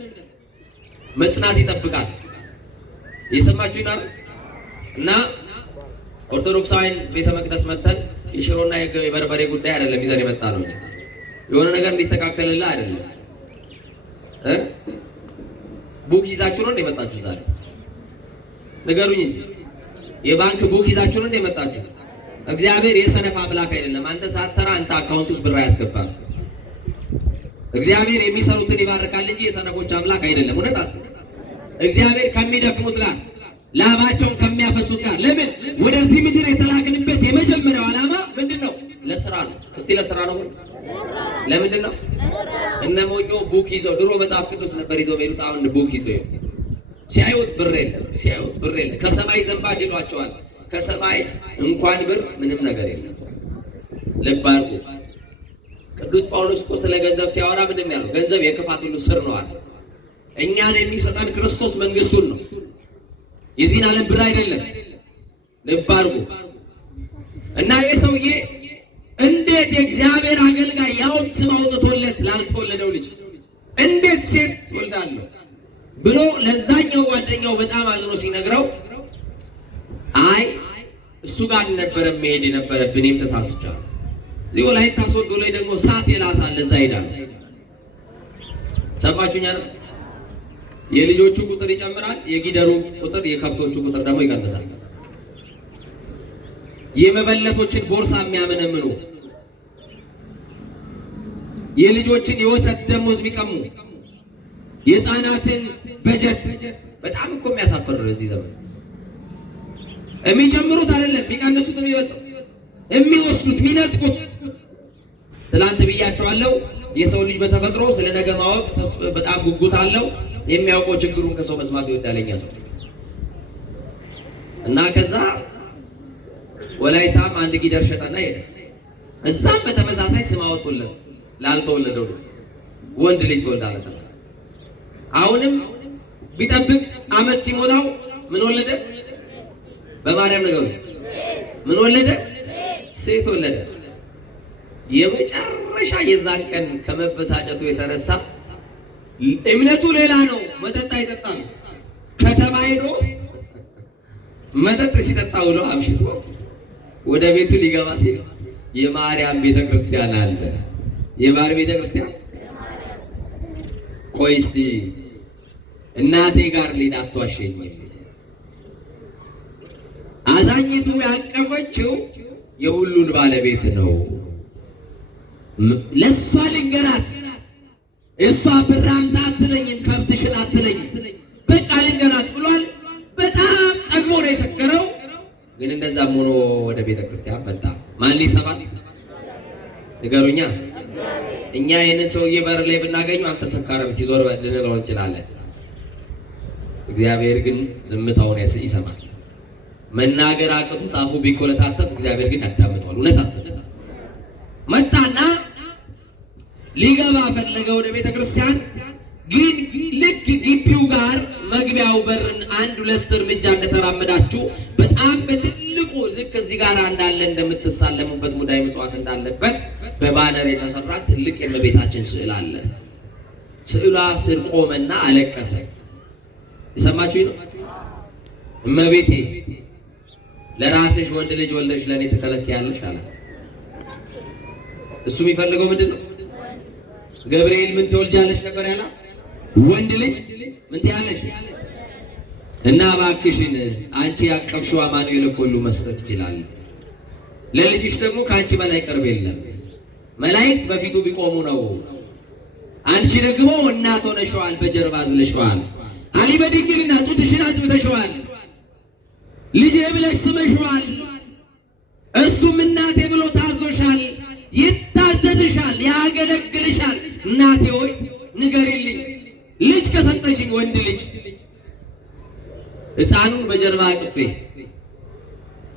መጽናት ይጠብቃል። የሰማችሁ ይናር እና ኦርቶዶክሳውያን ቤተ መቅደስ መተን የሽሮና የበርበሬ ጉዳይ አይደለም ይዘን የመጣ ነው። የሆነ ነገር እንዲስተካከልልህ አይደለም። ቡክ ይዛችሁ ነው እንደመጣችሁ ዛሬ ንገሩኝ እንጂ የባንክ ቡክ ይዛችሁ ነው እንደመጣችሁ። እግዚአብሔር የሰነፍ አምላክ አይደለም። አንተ ሳትሰራ አንተ አካውንት ውስጥ ብር አያስገባም። እግዚአብሔር የሚሰሩትን ይባርካል እንጂ የሰነፎች አምላክ አይደለም። እውነት አስብ። እግዚአብሔር ከሚደክሙት ጋር ላባቸውን ከሚያፈሱት ጋር። ለምን ወደዚህ ምድር የተላክንበት የመጀመሪያው ዓላማ ምንድነው? ለስራ ነው። እስቲ ለስራ ነው። ለምንድን ነው? እነ ሞኞ ቡክ ይዘው ድሮ መጽሐፍ ቅዱስ ነበር ይዘው ሄዱት። አሁን ቡክ ይዘው ሲያዩት ብር የለም፣ ሲያዩት ብር የለም። ከሰማይ ዘንባል ይሏቸዋል። ከሰማይ እንኳን ብር ምንም ነገር የለም። ልብ አድርጉ። ቅዱስ ጳውሎስ እኮ ስለ ገንዘብ ሲያወራ ምንድን ነው ያለው? ገንዘብ የክፋት ሁሉ ስር ነው አለ። እኛን የሚሰጠን ክርስቶስ መንግስቱን ነው፣ የዚህን ዓለም ብር አይደለም። ልብ አድርጉ። እና ይህ ሰውዬ እንዴት የእግዚአብሔር አገልጋይ ያውን ስም አውጥቶለት ላልተወለደው ልጅ እንዴት ሴት ትወልዳለህ ብሎ ለዛኛው ጓደኛው በጣም አዝኖ ሲነግረው አይ እሱ ጋር ነበር መሄድ የነበረብኝ፣ እኔም ተሳስቻለሁ። እዚህ ወላይታ ሶዶ ላይ ደግሞ ሰዓት የላሳል እዛ ሄዳለሁ። ሰማችሁኛ? የልጆቹ ቁጥር ይጨምራል፣ የጊደሩ ቁጥር የከብቶቹ ቁጥር ደግሞ ይቀንሳል። የመበለቶችን ቦርሳ የሚያመነምኑ የልጆችን የወተት ደሞዝ የሚቀሙ የህፃናትን በጀት በጣም እኮ የሚያሳፍር ነው። እዚህ ዘመን የሚጨምሩት አይደለም የሚቀንሱት፣ የሚበልጠው የሚወስዱት፣ የሚነጥቁት። ትላንት ብያቸዋለሁ። የሰው ልጅ በተፈጥሮ ስለ ነገ ማወቅ በጣም ጉጉት አለው። የሚያውቀው ችግሩን ከሰው መስማት ይወዳለኛ ሰው እና ከዛ ወላይታም አንድ ጊደር ሸጠና ሄደ። እዛም በተመሳሳይ ስም አወጡለት ላልተወለደው ወንድ ልጅ ትወልዳለህ። አሁንም ቢጠብቅ አመት ሲሞላው ምን ወለደ? በማርያም ነገሩ ምን ወለደ? ሴት ወለደ። የመጨረሻ የዛን ቀን ከመበሳጨቱ የተነሳ እምነቱ ሌላ ነው፣ መጠጥ አይጠጣም። ከተማ ሄዶ መጠጥ ሲጠጣ ውሎ አምሽቶ ወደ ቤቱ ሊገባ ሲል የማርያም ቤተክርስቲያን አለ። የማር ቤተክርስቲያን ቆይ እስቲ እናቴ ጋር ሊዳ አትዋሸኝ። አዛኝቱ ያቀፈችው የሁሉን ባለቤት ነው። ለሷ ልንገራት፣ እሷ ብራምታ አትለኝም፣ ከብትሽን አትለኝም፣ በቃ ልንገራት ብሏል። በጣም ጠግቦ ነው የቸገረው። ግን እንደዛም ሆኖ ወደ ቤተክርስቲያን መጣ። ማን ሊሰማን ንገሩኛ። እኛ ይህንን ሰውዬ በር ላይ ብናገኘው አንተ ሰካራም እስቲ ዞር በል ልንለው እንችላለን። እግዚአብሔር ግን ዝምታውን ይሰማል። መናገር አቅቶት አፉ ቢኮለታተፍ እግዚአብሔር ግን ያዳምጠዋል። እውነት አሰበ። መጣና ሊገባ ፈለገ ወደ ቤተክርስቲያን። ግን ልክ ግቢው ጋር መግቢያው በርን 1-2 እርምጃ እንደተራመዳችሁ በጣም በትልቁ ልክ እዚህ ጋር እንዳለ እንደምትሳለሙበት ሙዳይ ምጽዋት እንዳለበት በባነር የተሰራ ትልቅ የእመቤታችን ስዕል አለ። ስዕሏ ስር ቆመና አለቀሰ። ይሰማችሁ ነው። እመቤቴ ለራስሽ ወንድ ልጅ ወልደሽ ለኔ ተከለክያለሽ አላት። እሱ የሚፈልገው ምንድነው? ገብርኤል ምን ትወልጃለሽ ነበር ያላት? ወንድ ልጅ ምን ትያለሽ? እና እባክሽን አንቺ ያቀፍሽው አማኑኤል ሁሉ መስጠት ይችላል። ለልጅሽ ደግሞ ካንቺ በላይ ቅርብ የለም። መላእክት በፊቱ ቢቆሙ ነው። አንቺ ደግሞ እናት ሆነሽዋል፣ በጀርባ አዝለሽዋል። አሊ በድንግልና ጡትሽን አጥብተሽዋል። ልጄ ብለሽ ስመሽዋል። እሱም እናቴ ብሎ ታዞሻል፣ ይታዘዝሻል፣ ያገለግልሻል። እናቴ ሆይ ንገሪልኝ፣ ልጅ ከሰጠሽኝ ወንድ ልጅ ሕፃኑን በጀርባ አቅፌ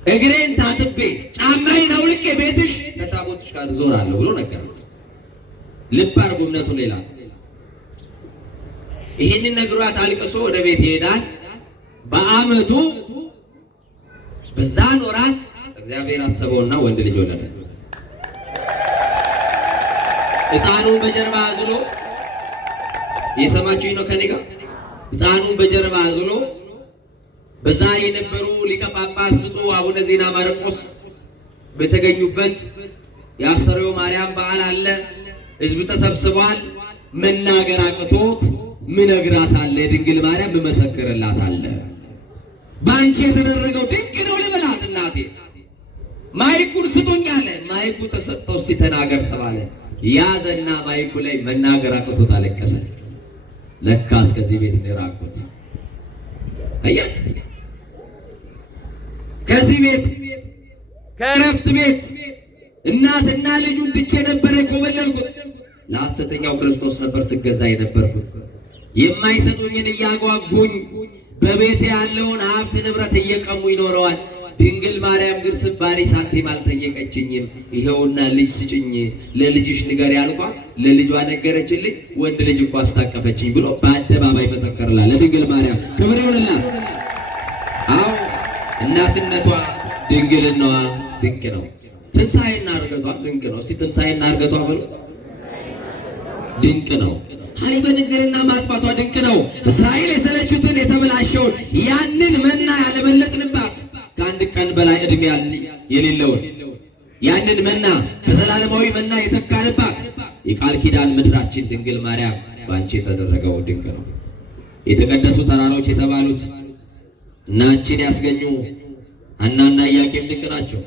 እግሬን ታጥቤ ጫማዬን አውልቄ ቤትሽ ከታቦትሽ ጋር ዞራለሁ ብሎ ነገር። ልብ አድርጉ፣ እምነቱ ሌላ። ይህንን ነግሯት አልቅሶ ወደ ቤት ይሄዳል። በዓመቱ በዛን ወራት እግዚአብሔር አሰበውና ወንድ ልጅ ወለደ። ሕፃኑን በጀርባ አዝሎ የሰማችሁኝ ነው ከኔ ጋር። ሕፃኑን በጀርባ አዝሎ በዛ የነበሩ ሊቀ ጳጳስ ብፁዕ አቡነ ዜና ማርቆስ በተገኙበት የአስተርእዮ ማርያም በዓል አለ። ሕዝብ ተሰብስቧል። መናገር አቅቶት ምነግራት አለ፣ ድንግል ማርያም መመሰክርላት አለ። ባንቺ የተደረገው ድንቅ ነው ልበላት እናቴ። ማይኩን ስጡኝ አለ። ማይኩ ተሰጠው። እስቲ ተናገር ተባለ። ያዘና ማይኩ ላይ መናገር አቅቶት አለቀሰ። ለካስ ከዚህ ቤት እንደራቁት አያ ከዚህ ቤት ከእረፍት ቤት እናትና ልጁን ትቼ ነበር የኮበለልኩት። ለሐሰተኛው ክርስቶስ ነበር ስገዛ የነበርኩት። የማይሰጡኝን እያጓጉኝ በቤቴ ያለውን ሀብት ንብረት እየቀሙ ይኖረዋል። ድንግል ማርያም ግን ስባሪ ሳንቲም አልጠየቀችኝም። ይሄውና ልጅ ስጭኝ፣ ለልጅሽ ንገር ያልኳት ለልጇ ነገረችልኝ። ወንድ ልጅ እኮ አስታቀፈችኝ ብሎ በአደባባይ መሰከርላት ለድንግል ማርያም። ክብር ይሁንላት። አዎ እናትነቷ ድንግልናዋ ድንቅ ነው። ትንሣኤና እርገቷ ድንቅ ነው። እስቲ ትንሣኤና እርገቷ ብሎ ድንቅ ነው። ሀሊ በድንግልና ማጥፋቷ ድንቅ ነው። እስራኤል የሰለቹትን የተበላሸውን ያንን መና ያለበለጥንባት ከአንድ ቀን በላይ ዕድሜ የሌለውን ያንን መና ከዘላለማዊ መና የተካንባት የቃል ኪዳን ምድራችን ድንግል ማርያም በአንቺ የተደረገው ድንቅ ነው። የተቀደሱ ተራሮች የተባሉት እናንቺን ያስገኙ ሐናና ኢያቄም ድንቅ ናቸው።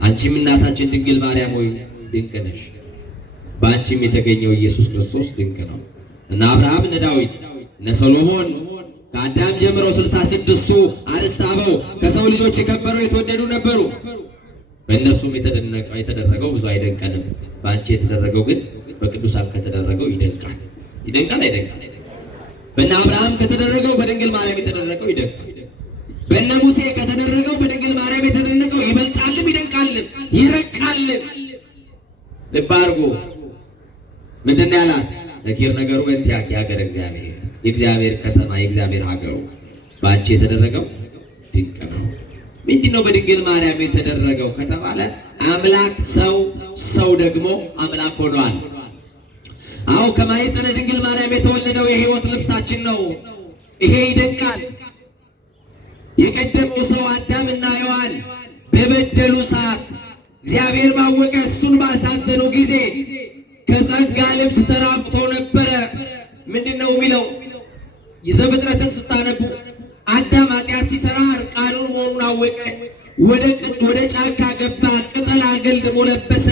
አንቺም እናታችን ድንግል ማርያም ሆይ ድንቅ ነሽ። በአንቺም የተገኘው ኢየሱስ ክርስቶስ ድንቅ ነው። እነ አብርሃም እነ ዳዊት እነ ሰሎሞን ከአዳም ጀምሮ 66ቱ አርዕስተ አበው ከሰው ልጆች የከበሩ የተወደዱ ነበሩ። በእነርሱም የተደረገው ብዙ አይደንቀንም። በአንቺ የተደረገው ግን በቅዱሳን ከተደረገው ይደንቃል። ይደንቃል አይደንቃል? በእነ አብርሃም ከተደረገው በድንግል ማርያም የተደረገው ይደንቃል። በእነ ሙሴ ከተደረገው በድንግል ማርያም የተደረገው ይበልጣልም ይደንቃልም ይረቃልም። ልብ አድርጎ ምንድን ነው ያላት? ነኪር ነገሩ በእንቲአኪ ሀገረ እግዚአብሔር፣ የእግዚአብሔር ከተማ የእግዚአብሔር ሀገሩ በአንቺ የተደረገው ድንቅ ነው። ምንድን ነው በድንግል ማርያም የተደረገው ከተባለ አምላክ ሰው፣ ሰው ደግሞ አምላክ ሆኗል። አዎ ከማኅፀነ ድንግል ማርያም የተወለደው የሕይወት ልብሳችን ነው። ይሄ ይደንቃል። የቀደመው ሰው አዳምና ሔዋን ሰዓት እግዚአብሔር ባወቀ እሱን ባሳዘኑ ጊዜ ከጸጋ ልብስ ተራቁቶ ነበረ። ምንድነው የሚለው? ዘፍጥረትን ስታነቡ አዳም ኃጢአት ሲሰራ እርቃኑን መሆኑን አወቀ። ወደ ጫካ ገባ፣ ቅጠል አገልድሞ ለበሰ።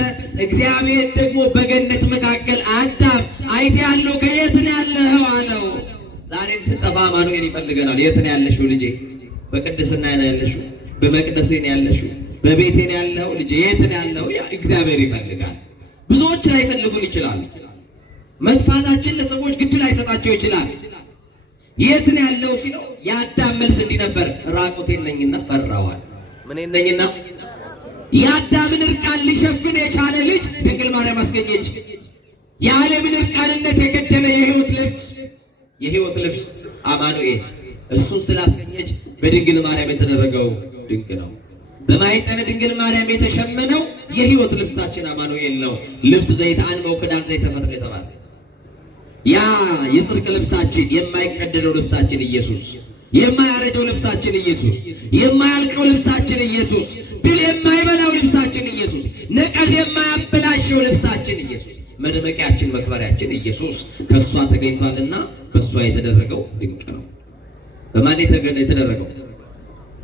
እግዚአብሔር ደግሞ በገነት መካከል አዳም አይተሃለሁ፣ ከየት ነው ያለኸው አለው። ዛሬም ስንጠፋ አማኑኤል ይፈልገናል። የት ነው ያለሽው ልጄ? በቅድስና ነው ያለሽው? በመቅደሴ ነው ያለሽው? በቤቴ ነው ያለኸው ልጄ? የት ነው ያለኸው? እግዚአብሔር ይፈልጋል። ብዙዎች ላይፈልጉን ይችላሉ። መጥፋታችን ለሰዎች ግድ ላይሰጣቸው ይችላል። የት ነው ያለው ሲለው የአዳም መልስ እንዲህ ነበር፣ ራቁቴን ነኝና ፈራዋል። ምን ነኝና? የአዳምን እርቃን ሊሸፍን የቻለ ልጅ ድንግል ማርያም አስገኘች። የዓለምን እርቃንነት የከደነ የሕይወት ልብስ አማኑኤል እሱን ስላስገኘች በድንግል ማርያም የተደረገው ድንቅ ነው። በማኅፀነ ድንግል ማርያም የተሸመነው የሕይወት ልብሳችን አማኑኤል ነው። ልብስ ዘይት አንመው ክዳን ዘይት ተፈጥሮ የተባለ ያ የጽድቅ ልብሳችን፣ የማይቀደደው ልብሳችን ኢየሱስ፣ የማያረጀው ልብሳችን ኢየሱስ፣ የማያልቀው ልብሳችን ኢየሱስ፣ ብል የማይበላው ልብሳችን ኢየሱስ፣ ነቀዝ የማያበላሸው ልብሳችን ኢየሱስ፣ መደመቂያችን መክበሪያችን ኢየሱስ ከሷ ተገኝቷልና በሷ የተደረገው ድንቅ ነው። በማን የተደረገው?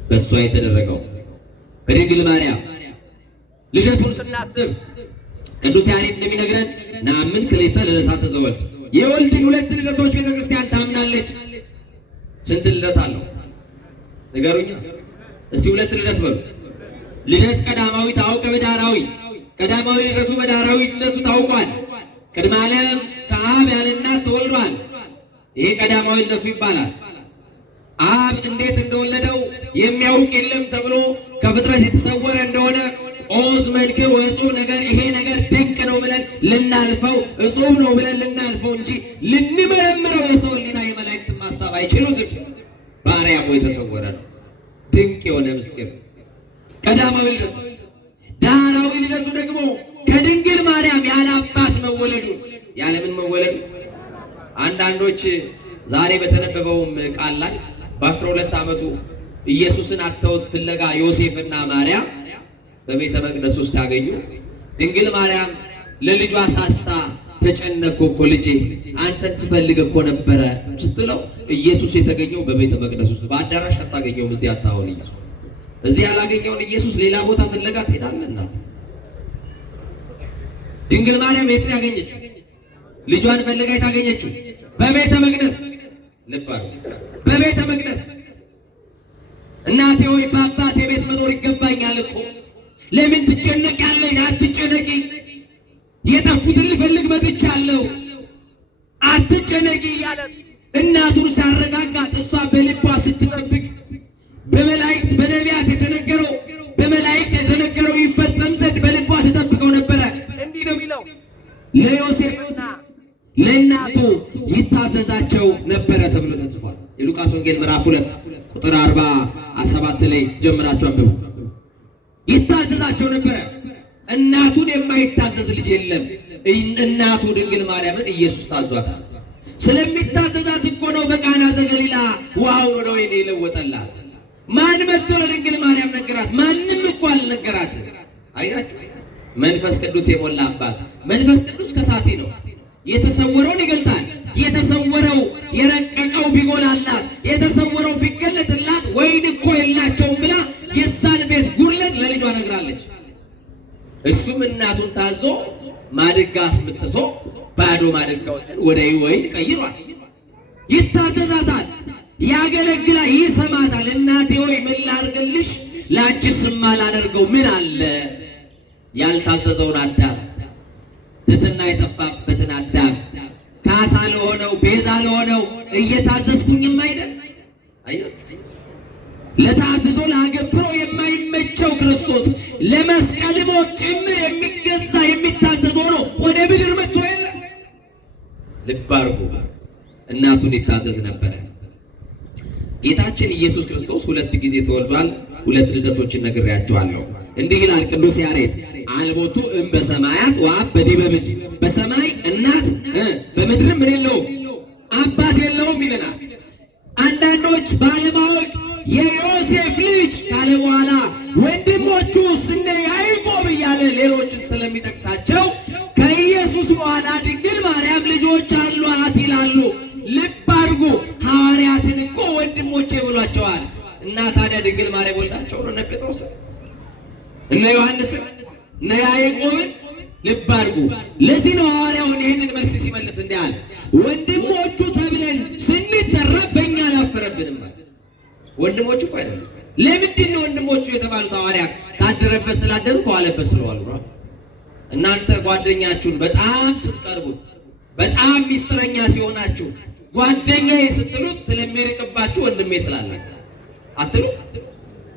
በሷ የተደረገው በድንግል ማርያም ልደቱን ስናስብ ቅዱስ ያሬድ እንደሚነግረን ነአምን ክልኤተ ልደታተ ዘወልድ፣ የወልድን ሁለት ልደቶች ቤተክርስቲያን ታምናለች። ስንት ልደት አለው ንገሩኛ እስቲ? ሁለት ልደት በሉ። ልደት ቀዳማዊ ታውቀ በዳራዊ፣ ቀዳማዊ ልደቱ በዳራዊ ልደቱ ታውቋል። ቅድመ ዓለም ከአብ ያለ እናት ተወልዷል። ይሄ ቀዳማዊ ልደቱ ይባላል። አብ እንዴት እንደወለደው የሚያውቅ የለም ተብሎ ከፍጥረት የተሰወረ እንደሆነ ኦዝ መንክር ወእጹብ ነገር፣ ይሄ ነገር ድንቅ ነው ብለን ልናልፈው፣ እጹብ ነው ብለን ልናልፈው እንጂ ልንመረምረው የሰው ሕሊና የመላእክት ማሳብ አይችሉትም። በአርያሙ የተሰወረ ነው። ድንቅ የሆነ ምስጢር ቀዳማዊ ልደቱ። ዳህራዊ ልደቱ ደግሞ ከድንግል ማርያም ያለ አባት መወለዱ። ያለምን መወለዱ? አንዳንዶች ዛሬ በተነበበውም ቃል ላይ በ12 ዓመቱ ኢየሱስን አጥተውት ፍለጋ ዮሴፍና ማርያም በቤተ መቅደስ ውስጥ ያገኙ። ድንግል ማርያም ለልጇ ሳስታ ተጨነኩ እኮ ልጄ አንተን ስፈልግ እኮ ነበረ ስትለው ኢየሱስ የተገኘው በቤተ መቅደስ ውስጥ፣ በአዳራሽ አታገኘውም። እዚህ አታውን ኢየሱስ እዚህ ያላገኘውን ኢየሱስ ሌላ ቦታ ፍለጋ ትሄዳለና። ድንግል ማርያም የት ያገኘችው? ልጇን ፈልጋ የታገኘችው በቤተ መቅደስ። ልባሩ በቤተ መቅደስ። እናቴ ሆይ በአባቴ ቤት መኖር ይገባኛል እኮ ለምን ትጨነቂያለሽ? አትጨነቂ፣ የጠፉትን ልፈልግ መጥቻለሁ፣ አትጨነቂ እያለ እናቱን ሳረጋጋት እሷ በልቧ ስትጠብቅ በመላእክት በነቢያት የተነገረው ይፈጸም ዘንድ በልቧ ትጠብቀው ነበረ። እንዲህ ነው የሚለው ለዮሴፍና ለእናቱ ይታዘዛቸው ነበረ ተብሎ ተጽፏል። የሉቃስ ወንጌል ምዕራፍ 2 ቁጥር 47 ላይ ጀምራችሁ አንብቡ። ይታዘዛቸው ነበረ። እናቱን የማይታዘዝ ልጅ የለም። እናቱ ድንግል ማርያምን ኢየሱስ ታዟታል። ስለሚታዘዛት እኮ ነው በቃና ዘገሊላ ውሃውን ወደ ወይን የለወጠላት። ማን መጥቶ ለድንግል ማርያም ነገራት? ማንም እኮ አልነገራትም። አያችሁ፣ መንፈስ ቅዱስ የሞላባት። መንፈስ ቅዱስ ከሳቲ ነው። የተሰወረውን ይገልጣል። የተሰወረው የረቀቀው ቢጎላላት፣ የተሰወረው ቢገለጥላት ወይን እኮ የላቸውም ብላ የዛን ቤት ጉድለት ለልጇ ነግራለች። እሱም እናቱን ታዞ ማድጋ አስምጥቶ ባዶ ማድጋዎችን ወደ ወይን ቀይሯል። ይታዘዛታል፣ ያገለግላል፣ ይሰማታል። እናቴ ሆይ ምን ላድርግልሽ? ላንቺስ የማላደርገው ምን አለ? ያልታዘዘውን አዳም፣ ትሕትና የጠፋበትን አዳም ካሳ ለሆነው ቤዛ ለሆነው እየታዘዝኩኝም አይደል? ለታዘዞ ላገብሮ የማይመቸው ክርስቶስ ለመስቀል ሞት ጭምር የሚገዛ የሚታዘዝ ሆኖ ወደ ምድር መጥቶ የለ። ልብ አድርጉ፣ እናቱን ይታዘዝ ነበረ። ጌታችን ኢየሱስ ክርስቶስ 2 ጊዜ ተወልዷል። 2 ልደቶችን ነግሬያቸዋለሁ። እንዲህ ይላል ቅዱስ ያሬድ፣ አልቦቱ በሰማያት ወአብ በዲበ ምድር፣ በሰማይ እናት በምድርም ምን የለውም አባት የለውም ይለናል። አንዳንዶች ባለማወቅ የዮሴፍ ልጅ ካለ በኋላ ወንድሞቹ እነ ያደረጋቸው ነው። እነ ጴጥሮስ እነ ዮሐንስ እነ ያዕቆብን ልብ አድርጉ። ለዚህ ነው ሐዋርያውን ይህንን መልስ ሲመልስ እንዲህ አለ፣ ወንድሞቹ ተብለን ስንጠራ በእኛ አላፈረብንም ማለት። ወንድሞቹ እኮ አይደለም። ለምንድን ነው ወንድሞቹ የተባሉት? ሐዋርያት ካደረበት ስላደሩ ከዋለበት ስለዋሉ። እናንተ ጓደኛችሁን በጣም ስትቀርቡት፣ በጣም ሚስጥረኛ ሲሆናችሁ ጓደኛዬ ስትሉት ስለሚርቅባችሁ ወንድሜ ትላላችሁ አትሉ?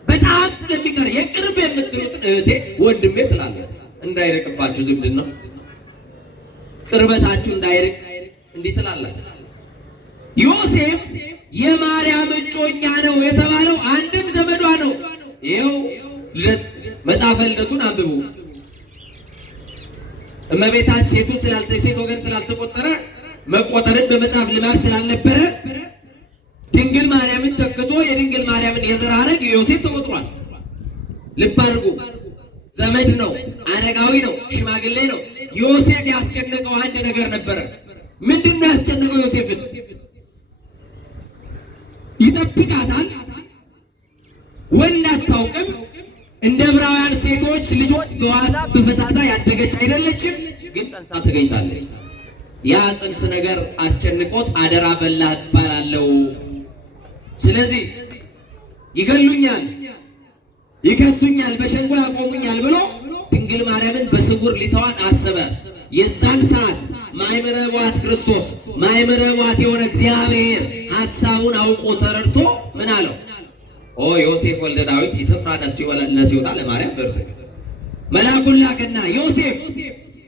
በጣም ስለሚቀር የቅርብ የምትሉት እህቴ ወንድሜ ትላላችሁ። እንዳይርቅባችሁ ዝምድና ነው። ቅርበታችሁ እንዳይርቅ እንዲህ ትላላችሁ። ዮሴፍ የማርያም እጮኛ ነው የተባለው አንድም ዘመዷ ነው። ይኸው መጽሐፈ ልደቱን አንብቡ። እመቤታችን ሴት ወገን ስላልተቆጠረ መቆጠርን በመጽሐፍ ልማድ ስላልነበረ ድንግል ማርያምን ተክቶ የድንግል ማርያምን የዘር ሐረግ ዮሴፍ ተቆጥሯል። ልብ አድርጉ። ዘመድ ነው፣ አረጋዊ ነው፣ ሽማግሌ ነው። ዮሴፍ ያስጨነቀው አንድ ነገር ነበረ። ምንድን ነው ያስጨነቀው ዮሴፍን? ይጠብቃታል፣ ወንድ አታውቅም። እንደ ዕብራውያን ሴቶች ልጆች በዋላ በፈዛዛ ያደገች አይደለችም፣ ግን ጸንሳ ተገኝታለች። ያ ጽንስ ነገር አስጨንቆት አደራ በላ እባላለሁ፣ ስለዚህ ይገሉኛል፣ ይከሱኛል፣ በሸንጎ ያቆሙኛል ብሎ ድንግል ማርያምን በስውር ሊተዋት አሰበ። የዛን ሰዓት ማእምረ ቡአት ክርስቶስ ማእምረ ቡአት የሆነ እግዚአብሔር ሐሳቡን አውቆ ተረድቶ ምን አለው? ኦ ዮሴፍ ወልደ ዳዊት ይትፍራ ነሲወታ ለማርያም ፍርትከ። መልአኩን ላከና ዮሴፍ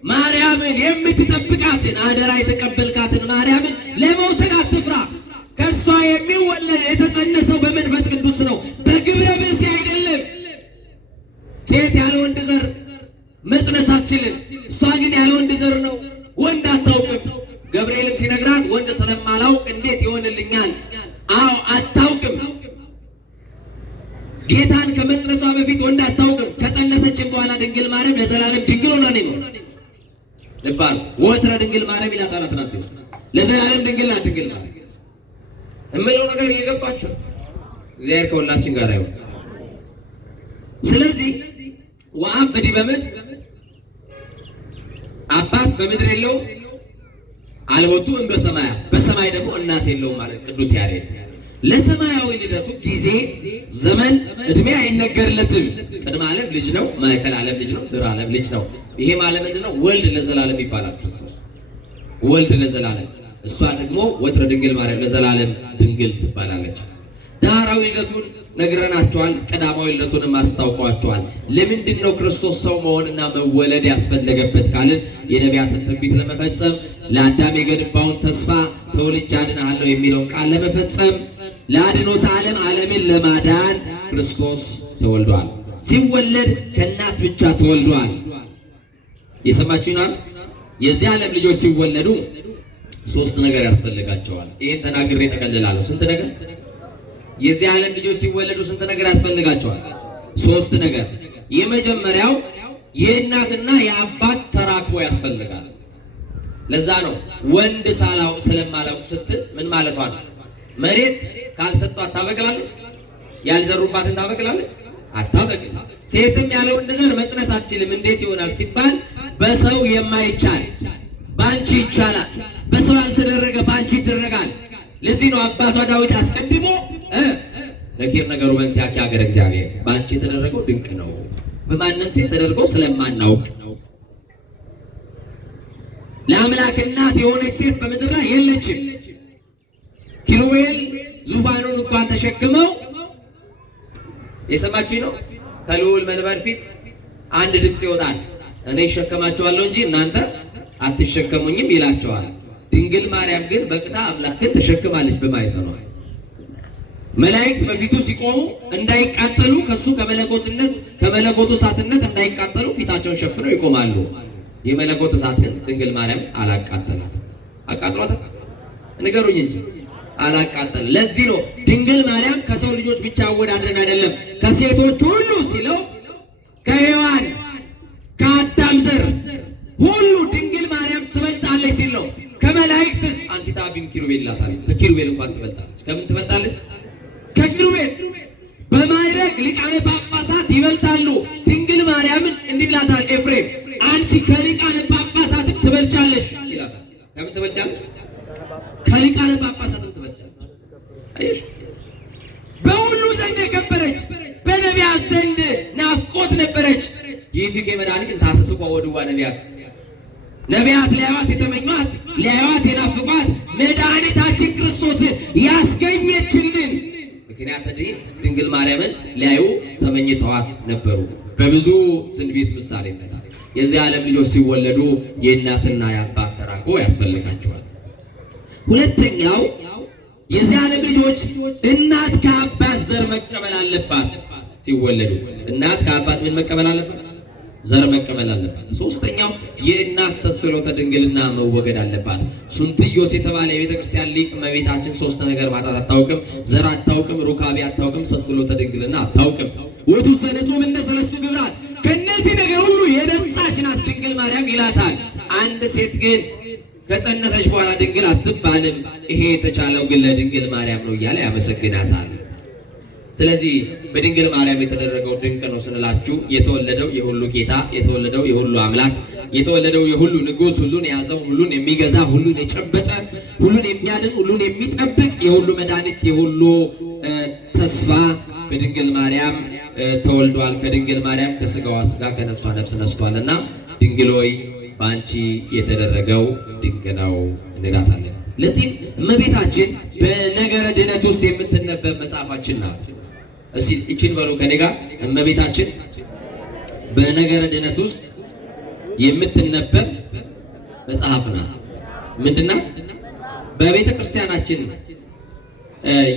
ማርያምን የምትጠብቃትን አደራ የተቀበልካትን ማርያምን ለመውሰድ አትፍራ። ከሷ የሚወለድ የተጸነሰው በመንፈስ ቅዱስ ነው፣ በግብረ ብእሲ አይደለም። ሴት ያለ ወንድ ዘር መጽነስ አትችልም። እሷ ግን ያለ ወንድ ዘር ነው፣ ወንድ አታውቅም። ገብርኤልም ሲነግራት ወንድ ስለማላውቅ እንዴት ይሆንልኛል? አዎ አታውቅም። ጌታን ከመጽነሷ በፊት ወንድ አታውቅም። ከጸነሰችም በኋላ ድንግል ማርያም ለዘላለም ድንግል ሆና ነው። ልባል ወትረ ድንግል ማርያም ይላታል። አትናንተ ለዘላለም ድንግል ናት። ድንግል ማርያም እምለው ነገር እየገባችሁ እግዚአብሔር ከሁላችን ጋር ይሁን። ስለዚህ ወአብ በዲበ ምድር አባት በምድር የለው አልቦቱ በሰማያት በሰማይ ደግሞ እናት የለው ማለት ቅዱስ ያሬድ ለሰማያዊ ልደቱ ጊዜ ዘመን እድሜ አይነገርለትም። ቅድመ ዓለም ልጅ ነው፣ ማዕከል ዓለም ልጅ ነው፣ ድኅረ ዓለም ልጅ ነው። ይሄ ማለት ምንድነው? ወልድ ለዘላለም ይባላል። ወልድ ለዘላለም፣ እሷ ደግሞ ወትረ ድንግል ማርያም ለዘላለም ድንግል ትባላለች። ዳህራዊ ልደቱን ነግረናቸዋል። ቀዳማዊ ልደቱንም አስታውቋቸዋል። ለምንድን ነው ክርስቶስ ሰው መሆንና መወለድ ያስፈለገበት ካልን የነቢያትን ትንቢት ለመፈጸም፣ ለአዳም የገነባውን ተስፋ ተወልጄ አድንሃለሁ የሚለውን ቃል ለመፈጸም፣ ለአድኖተ ዓለም ዓለምን ለማዳን ክርስቶስ ተወልዷል። ሲወለድ ከእናት ብቻ ተወልዷል። የሰማችሁናል? የዚህ ዓለም ልጆች ሲወለዱ ሶስት ነገር ያስፈልጋቸዋል። ይሄን ተናግሬ ተቀልላለሁ። ስንት ነገር? የዚህ ዓለም ልጆች ሲወለዱ ስንት ነገር ያስፈልጋቸዋል? ሶስት ነገር። የመጀመሪያው የእናትና የአባት ተራክቦ ያስፈልጋል። ለዛ ነው ወንድ ሳላውቅ ስለማላውቅ ስትል ምን ማለቷ ነው? መሬት ካልሰጧት ታበቅላለች? ያልዘሩባትን ታበቅላለች? አታበቅል። ሴትም ያለ ወንድ ዘር መጽነስ አትችልም። እንዴት ይሆናል ሲባል በሰው የማይቻል ባንቺ ይቻላል፣ በሰው ያልተደረገ ባንቺ ይደረጋል። ለዚህ ነው አባቷ ዳዊት አስቀድሞ ነኪር ነገሩ በእንቲአኪ ሀገረ እግዚአብሔር፣ ባንቺ የተደረገው ድንቅ ነው፣ በማንም ሴት ተደርገው ስለማናውቅ ነው። ለአምላክ እናት የሆነች ሴት በምድር ላይ የለችም። ኪሩቤል ዙፋኑን እንኳን ተሸክመው የሰማችሁኝ ነው። ከልዑል መንበር ፊት አንድ ድምፅ ይወጣል፣ እኔ እሸከማቸዋለሁ እንጂ እናንተ አትሸከሙኝም ይላቸዋል። ድንግል ማርያም ግን በቅታ አምላክን ተሸክማለች በማይጸኗ። መላእክት በፊቱ ሲቆሙ እንዳይቃጠሉ ከሱ ከመለኮቱ እሳትነት እንዳይቃጠሉ ፊታቸውን ሸፍነው ይቆማሉ። የመለኮት እሳት ግን ድንግል ማርያም አላቃጠላት። አቃጥሏት? ንገሩኝ እንጂ አላቃጠል። ለዚህ ነው ድንግል ማርያም ከሰው ልጆች ብቻ አወዳድረን አይደለም ከሴቶች ሁሉ ሲለው ከሔዋን ከአዳም ዘር ሁሉ ድንግል ማርያም ትበልጣለች ሲል ነው። ከመላእክትስ አንቲታቢም ኪሩቤል ይላታል። ከኪሩቤል እንኳን ትበልጣለች። ከምን ትበልጣለች? ከኪሩቤል። በማይረግ ሊቃነ ጳጳሳት ይበልጣሉ። ድንግል ማርያምን እንዲህ ይላታል ኤፍሬም፣ አንቺ ከሊቃነ ጳጳሳትም ትበልጫለሽ ይላታል። ከምን ትበልጫለሽ? ከሊቃነ ጳጳሳትም ትበልጫለሽ። አየሽ፣ በሁሉ ዘንድ የከበረች በነቢያት ዘንድ ናፍቆት ነበረች። ይእቲ መድኃኒት እንታሰስቆ ወድዋ ነቢያት ሊያዩዋት የተመኟት ሊያዩዋት የናፍቋት መድኃኒታችን ክርስቶስን ያስገኘችልን ምክንያት ድንግል ማርያምን ሊያዩ ተመኝተዋት ነበሩ። በብዙ ትንቢት ምሳሌነት የዚህ ዓለም ልጆች ሲወለዱ የእናትና የአባት ተራቆ ያስፈልጋቸዋል። ሁለተኛው የዚህ ዓለም ልጆች እናት ከአባት ዘር መቀበል አለባት። ሲወለዱ እናት ከአባት ምን መቀበል አለባት? ዘር መቀበል አለባት። ሶስተኛው የእናት ተስሎተ ድንግልና መወገድ አለባት። ሱንትዮስ የተባለ የቤተ ክርስቲያን ሊቅ እመቤታችን ሶስት ነገር ማጣት አታውቅም፣ ዘር አታውቅም፣ ሩካቤ አታውቅም፣ ተስሎተ ድንግልና አታውቅም። ወቱ ሰነጹም እንደ ሰለስቱ ግብራት ከነዚህ ነገር ሁሉ የነጻች ናት ድንግል ማርያም ይላታል። አንድ ሴት ግን ከጸነሰች በኋላ ድንግል አትባልም። ይሄ የተቻለው ግን ለድንግል ማርያም ነው እያለ ያመሰግናታል። ስለዚህ በድንግል ማርያም የተደረገው ድንቅ ነው ስንላችሁ የተወለደው የሁሉ ጌታ፣ የተወለደው የሁሉ አምላክ፣ የተወለደው የሁሉ ንጉሥ፣ ሁሉን የያዘው፣ ሁሉን የሚገዛ፣ ሁሉን የጨበጠ፣ ሁሉን የሚያድን፣ ሁሉን የሚጠብቅ፣ የሁሉ መድኃኒት፣ የሁሉ ተስፋ በድንግል ማርያም ተወልዷል። ከድንግል ማርያም ከስጋዋ ስጋ ከነፍሷ ነፍስ ነስቷልና ድንግል ሆይ በአንቺ የተደረገው ድንቅ ነው እንላታለን። ለዚህም እመቤታችን በነገረ ድነት ውስጥ የምትነበብ መጽሐፋችን ናት። እስቲ እቺን በሉ ከኔ ጋር፣ እመቤታችን በነገረ ድነት ውስጥ የምትነበብ መጽሐፍ ናት። ምንድነው? በቤተ ክርስቲያናችን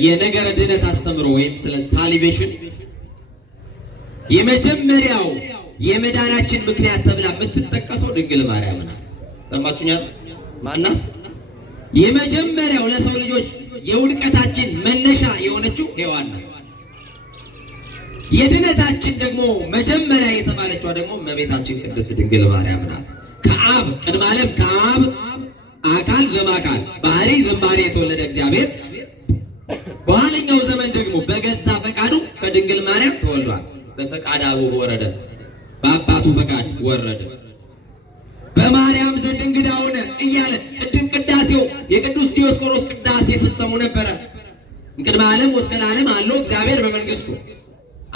የነገረ ድነት አስተምሮ ወይም ስለ ሳሊቬሽን የመጀመሪያው የመዳናችን ምክንያት ተብላ የምትጠቀሰው ድንግል ማርያም ናት። ሰማችሁኛል? ማናት? የመጀመሪያው ለሰው ልጆች የውድቀታችን መነሻ የሆነችው ሔዋን ናት። የድነታችን ደግሞ መጀመሪያ የተባለችው ደግሞ እመቤታችን ቅድስት ድንግል ማርያም ናት። ከአብ ቅድመ ዓለም ከአብ አካል ዘማካል ባህሪ ዘምባሪ የተወለደ እግዚአብሔር በኋለኛው ዘመን ደግሞ በገዛ ፈቃዱ ከድንግል ማርያም ተወልዷል። በፈቃድ አቡሁ ወረደ፣ በአባቱ ፈቃድ ወረደ። በማርያም ዘንድ እንግዳ ሆነ እያለ ቅድም ቅዳሴው የቅዱስ ዲዮስቆሮስ ቅዳሴ ስትሰሙ ነበረ። ቅድመ ዓለም ወእስከ ለዓለም አለው እግዚአብሔር በመንግስቱ።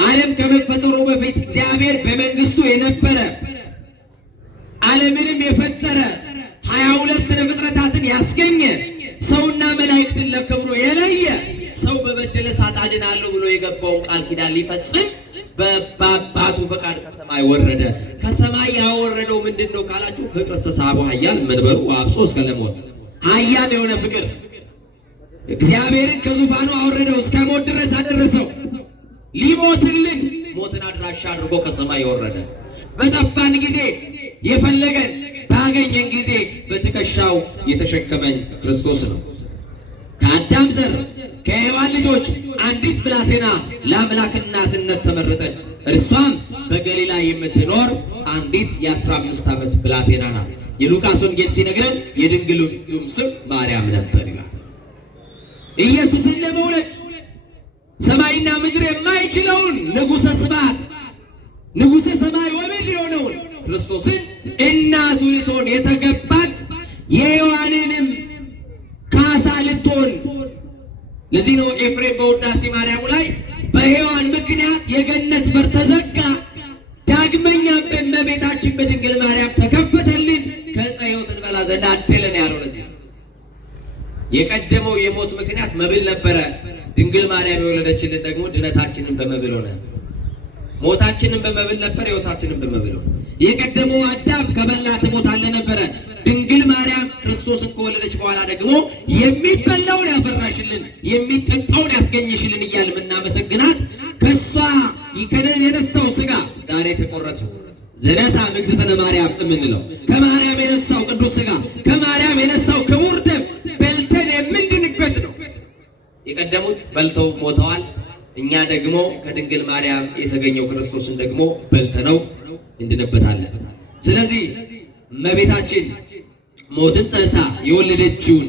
ዓለም ከመፈጠሩ በፊት እግዚአብሔር በመንግስቱ የነበረ ዓለምንም የፈጠረ 22 ስነ ፍጥረታትን ያስገኘ ሰውና መላእክትን ለክብሩ የለየ ሰው በበደለ ሰዓት አድናለሁ ብሎ የገባውን ቃል ኪዳን ሊፈጽም በአባቱ ፈቃድ ከሰማይ ወረደ። ከሰማይ ያወረደው ምንድነው ካላችሁ ፍቅር ተሳቦ ኃያል መንበሩ አብጾ እስከ ለሞት ኃያል የሆነ ፍቅር እግዚአብሔርን ከዙፋኑ አወረደው፣ እስከ ሞት ድረስ አደረሰው። ሊሞትልን ሞትን አድራሻ አድርጎ ከሰማይ የወረደ በጠፋን ጊዜ የፈለገን ባገኘን ጊዜ በትከሻው የተሸከመን ክርስቶስ ነው። ከአዳም ዘር ከሔዋን ልጆች አንዲት ብላቴና ለአምላክ እናትነት ተመረጠች። እርሷም በገሊላ የምትኖር አንዲት የ15 ዓመት ብላቴና ናት። የሉቃስ ወንጌል ሲነግረን የድንግሉም ስም ማርያም ነበር ይላል። ኢየሱስን ለመውለድ ሰማይና ምድር የማይችለውን ንጉሠ ስብሐት ንጉሠ ሰማይ ወምድር የሆነውን ክርስቶስን እናቱ ልትሆን የተገባት የሔዋንንም ካሳ ልትሆን። ለዚህ ነው ኤፍሬም በውዳሴ ማርያሙ ላይ በሔዋን ምክንያት የገነት በር ተዘጋ፣ ዳግመኛ በእመቤታችን በድንግል ማርያም ተከፈተልን፣ ከዕፀ ሕይወት እንበላ ዘንድ አደለን ያለው። ለዚህ የቀደመው የሞት ምክንያት መብል ነበረ። ድንግል ማርያም የወለደችልን ደግሞ ድነታችንን በመብል ሆነ። ሞታችንን በመብል ነበር፣ ሕይወታችንን በመብል ሆነ። የቀደመው አዳም ከበላ ትሞታለህ ነበረ። ድንግል ማርያም ክርስቶስን ከወለደች በኋላ ደግሞ የሚበላውን ያፈራሽልን የሚጠጣውን ያስገኘሽልን እያል የምናመሰግናት ከሷ የነሳው ስጋ ዛሬ ተቆረጠ። ዘነሳ ምግዝእትነ ማርያም የምንለው ከማርያም የነሳው ቅዱስ ስጋ ከማርያም የነሳው ክቡር ደም በልተን የምንድንበት ነው። የቀደሙት በልተው ሞተዋል። እኛ ደግሞ ከድንግል ማርያም የተገኘው ክርስቶስን ደግሞ በልተነው እንድንበታለን። ስለዚህ እመቤታችን ሞትን ጸንሳ የወለደችውን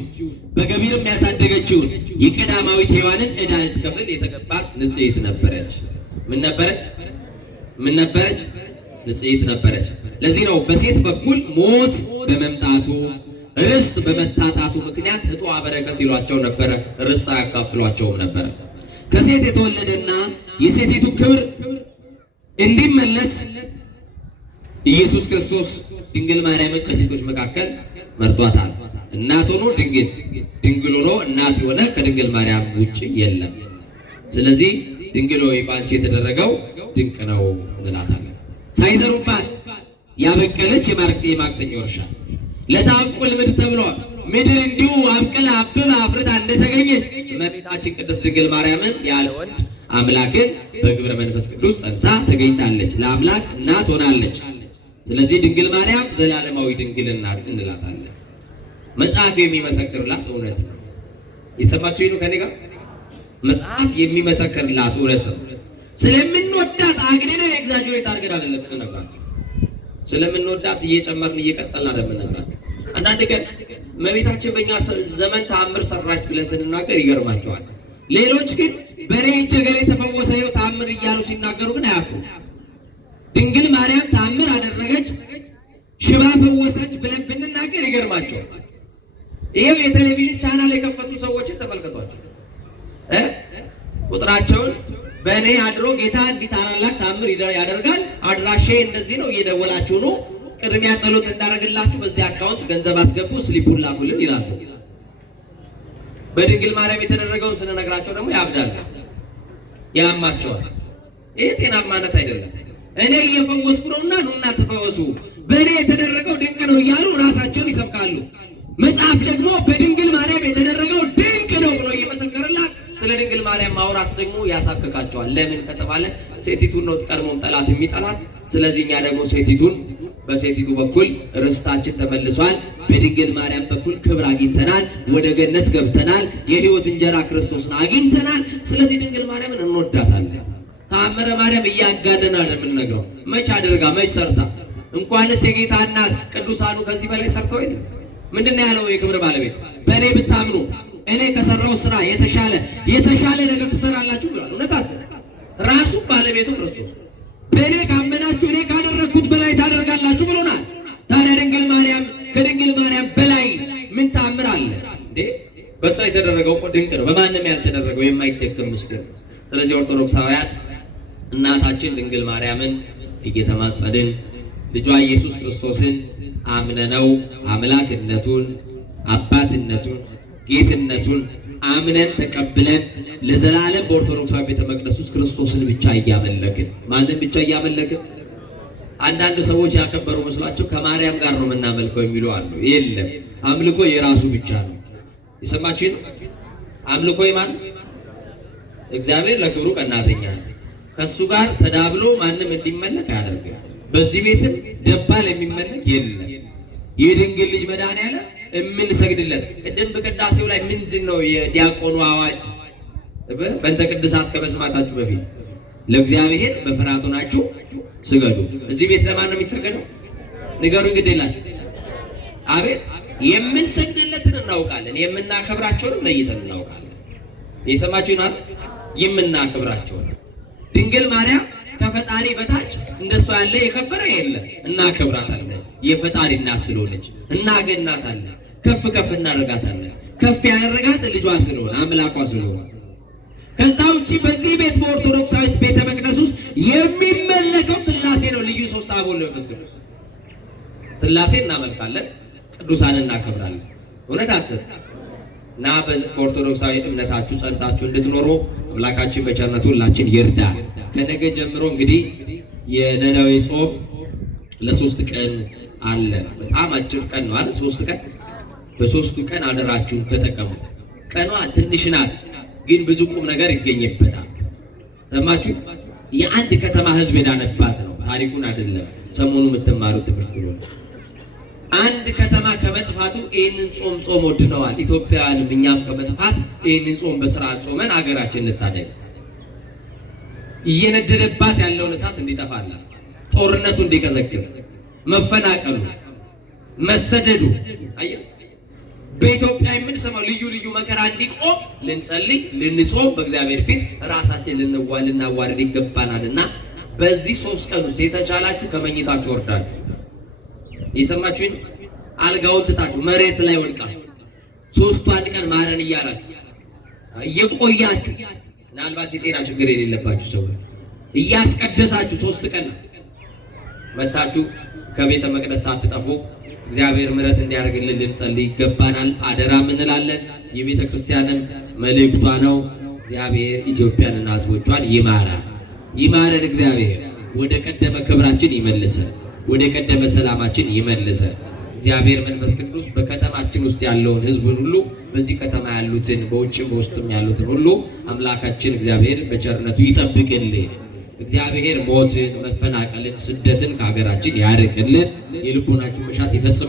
በገቢርም ያሳደገችውን የቀዳማዊት ሔዋንን ዕዳ ልትከፍል የተገባት ንጽሕት ነበረች። ምን ነበረች? ንጽሕት ነበረች። ለዚህ ነው በሴት በኩል ሞት በመምጣቱ ርስት በመታጣቱ ምክንያት ዕጧ በረከት ይሏቸው ነበረ፣ ርስት አያካፍሏቸውም ነበረ። ከሴት የተወለደና የሴቲቱ ክብር እንዲመለስ ኢየሱስ ክርስቶስ ድንግል ማርያምን ከሴቶች መካከል መርጧታል። እናት ሆኖ ድንግል ሆኖ እናት የሆነ ከድንግል ማርያም ውጭ የለም። ስለዚህ ድንግል ሆይ በአንቺ የተደረገው ድንቅ ነው እንላታለን። ሳይዘሩባት ያበቀለች የማክሰኞ እርሻ ለታንቁል ምድር ተብሏል። ምድር እንዲሁ አብቅላ አብባ አፍርታ እንደተገኘች እመቤታችን ቅድስት ድንግል ማርያምን ያለ ወንድ አምላክን በግብረ መንፈስ ቅዱስ ጸንሳ ተገኝታለች። ለአምላክ እናት ሆናለች። ስለዚህ ድንግል ማርያም ዘላለማዊ ድንግልና እንላታለን። መጽሐፍ የሚመሰክርላት እውነት ነው። የሰማችሁ ነው ከኔ ጋር? መጽሐፍ የሚመሰክርላት እውነት ነው። ስለምንወዳት አግነን ኤግዛጀሬት አድርገን አይደለም የምንነግራችሁ። ስለምንወዳት እየጨመርን እየቀጠልን አይደለም የምንነግራችሁ። አንዳንድ ቀን እመቤታችን በእኛ ዘመን ተአምር ሰራች ብለን ስንናገር ይገርማቸዋል። ሌሎች ግን በኔ እጅ ገሌ ተፈወሰ ይኸው ተአምር እያሉ ሲናገሩ ግን አያፍሩም። ድንግል ማርያም ተአምር አደረገች፣ ሽባ ፈወሰች ብለን ብንናገር ይገርማቸዋል። ይሄው የቴሌቪዥን ቻናል የከፈቱ ሰዎችን ተመልከቷቸው። ቁጥራቸውን በእኔ አድሮ ጌታ እንዲህ ታላላቅ ተአምር ያደርጋል፣ አድራሼ እንደዚህ ነው፣ እየደወላችሁ ነው፣ ቅድሚያ ጸሎት እንዳደረግላችሁ በዚህ አካውንት ገንዘብ አስገቡ፣ ስሊፑን ላኩልን ይላሉ። በድንግል ማርያም የተደረገውን ስንነግራቸው ደግሞ ያብዳሉ፣ ያማቸዋል። ይሄ ጤናማነት አይደለም። እኔ እየፈወስኩ ነውና ኑና ተፈወሱ፣ በእኔ የተደረገው ድንቅ ነው እያሉ ራሳቸውን ይሰብካሉ። መጽሐፍ ደግሞ በድንግል ማርያም የተደረገው ድንቅ ነው ብሎ እየመሰከረላት ስለ ድንግል ማርያም ማውራት ደግሞ ያሳክካቸዋል። ለምን ከተባለ ሴቲቱን ነው ቀድሞም ጠላት የሚጠላት። ስለዚህ እኛ ደግሞ በሴቲቱ በኩል ርስታችን ተመልሷል። በድንግል ማርያም በኩል ክብር አግኝተናል። ወደ ገነት ገብተናል። የሕይወት እንጀራ ክርስቶስን አግኝተናል። ስለዚህ ድንግል ማርያምን እንወዳታለን። ተአምረ ማርያም እያጋነን አይደል የምንነግረው። መች አድርጋ መች ሰርታ? እንኳንስ የጌታ እናት ቅዱሳኑ ከዚህ በላይ ሰርተው የለ። ምንድን ነው ያለው የክብር ባለቤት? በእኔ ብታምኑ እኔ ከሰራው ስራ የተሻለ ነገር ትሰራላችሁ ብሏል። እውነት አሰረ ራሱ ባለቤቱ ክርስቶስ በእኔ ካመናችሁ እኔ ካደረግኩት በላይ ታደርጋላችሁ ብሎናል። ታዲያ ከድንግል ማርያም በላይ ምን ተአምር አለ እንዴ? በሷ የተደረገው እኮ ድንቅ ነው። በማንም ያልተደረገው የማይደገም ምስጢር ነው። ስለዚህ ኦርቶዶክሳውያን እናታችን ድንግል ማርያምን እየተማጸንን ልጇ ኢየሱስ ክርስቶስን አምነነው አምላክነቱን፣ አባትነቱን፣ ጌትነቱን አምነን ተቀብለን ለዘላለም በኦርቶዶክሳዊ ቤተ መቅደስ ውስጥ ክርስቶስን ብቻ እያመለክን። ማንን ብቻ እያመለክን? አንዳንድ ሰዎች ያከበሩ መስሏቸው ከማርያም ጋር ነው የምናመልከው የሚሉ አሉ። የለም፣ አምልኮ የራሱ ብቻ ነው። የሰማችሁ ነው። አምልኮ የማን? እግዚአብሔር ለክብሩ ቀናተኛ ነው። ከሱ ጋር ተዳብሎ ማንም እንዲመለክ አያደርግም። በዚህ ቤትም ደባል የሚመለክ የለም። የድንግል ልጅ መድኃኒዓለም የምንሰግድለት ቅድም በቅዳሴው ላይ ምንድነው የዲያቆኑ አዋጅ? በእንተ ቅድሳት ከመስማታችሁ በፊት ለእግዚአብሔር በፍርሃት ሆናችሁ ስገዱ። እዚህ ቤት ለማን ነው የሚሰገደው? ንገሩኝ፣ ግድ የላችሁ። አቤት የምንሰግድለትን እናውቃለን፣ የምናከብራቸውንም ለይተን እናውቃለን። የሰማችሁናል? የምናከብራቸውን ድንግል ማርያም ከፈጣሪ በታች እንደሷ ያለ የከበረ የለም። እናከብራታለን። የፈጣሪ እናት ስለሆነች እናገናታለን፣ ከፍ እናደርጋታለን። ከፍ ያደረጋት ልጇ ስለሆነ አምላኳ ስለሆነ። ከዛ ውጪ በዚህ ቤት በኦርቶዶክሳዊት ቤተ መቅደስ ውስጥ የሚመለከው ሥላሴ ነው። ልዩ ሶስት አብ ወልድ መንፈስ ቅዱስ ሥላሴ እናመልካለን፣ ቅዱሳን እናከብራለን። እውነት አሰብ እና በኦርቶዶክሳዊ እምነታችሁ ጸንታችሁ እንድትኖሩ አምላካችን በቸርነቱ ሁላችን ይርዳል። ከነገ ጀምሮ እንግዲህ የነነዌ ጾም ለሶስት ቀን አለ። በጣም አጭር ቀን ነው አይደል? 3 ቀን። በሶስቱ ቀን አደራችሁን ተጠቀሙ። ቀኗ ትንሽ ናት፣ ግን ብዙ ቁም ነገር ይገኝበታል። ሰማችሁ? የአንድ ከተማ ሕዝብ የዳነባት ነው። ታሪኩን አይደለም ሰሞኑ የምትማሩት ትምህርት ነው። አንድ ከተማ ከመጥፋቱ ይህንን ጾም ጾም ወድነዋል ኢትዮጵያውያንም እኛም ከመጥፋት ይህንን ጾም በስርዓት ጾመን አገራችን እንታደግ። እየነደደባት ያለውን እሳት እንዲጠፋላት፣ ጦርነቱ እንዲቀዘቅዝ፣ መፈናቀሉ፣ መሰደዱ በኢትዮጵያ የምንሰማው ልዩ ልዩ መከራ እንዲቆም ልንጸልይ ልንጾም በእግዚአብሔር ፊት ራሳችን ልናዋርድ ይገባናልና በዚህ 3 ቀን ውስጥ የተቻላችሁ ከመኝታችሁ ወርዳችሁ የሰማችሁኝ አልጋውን ትታችሁ መሬት ላይ ወድቃችሁ 3 ቀን ማረን እያላችሁ እየቆያችሁ ምናልባት የጤና ችግር የሌለባችሁ ሰዎች እያስቀደሳችሁ 3 ቀን መታችሁ ከቤተ መቅደስ ሳትጠፉ እግዚአብሔር ምሕረት እንዲያደርግልን ልንጸልይ ይገባናል። አደራም እንላለን። የቤተ ክርስቲያንም መልእክቷ ነው። እግዚአብሔር ኢትዮጵያንና ሕዝቦቿን ይማረን። እግዚአብሔር ወደ ቀደመ ክብራችን ይመልሰን፣ ወደ ቀደመ ሰላማችን ይመልሰን። እግዚአብሔር መንፈስ ቅዱስ በከተማችን ውስጥ ያለውን ሕዝብን ሁሉ በዚህ ከተማ ያሉትን በውጭም በውስጥም ያሉትን ሁሉ አምላካችን እግዚአብሔር በቸርነቱ ይጠብቅልን። እግዚአብሔር ሞትን፣ መፈናቀልን፣ ስደትን ከሀገራችን ያርቅልን። የልቦናችን መሻት ይፈጽማል።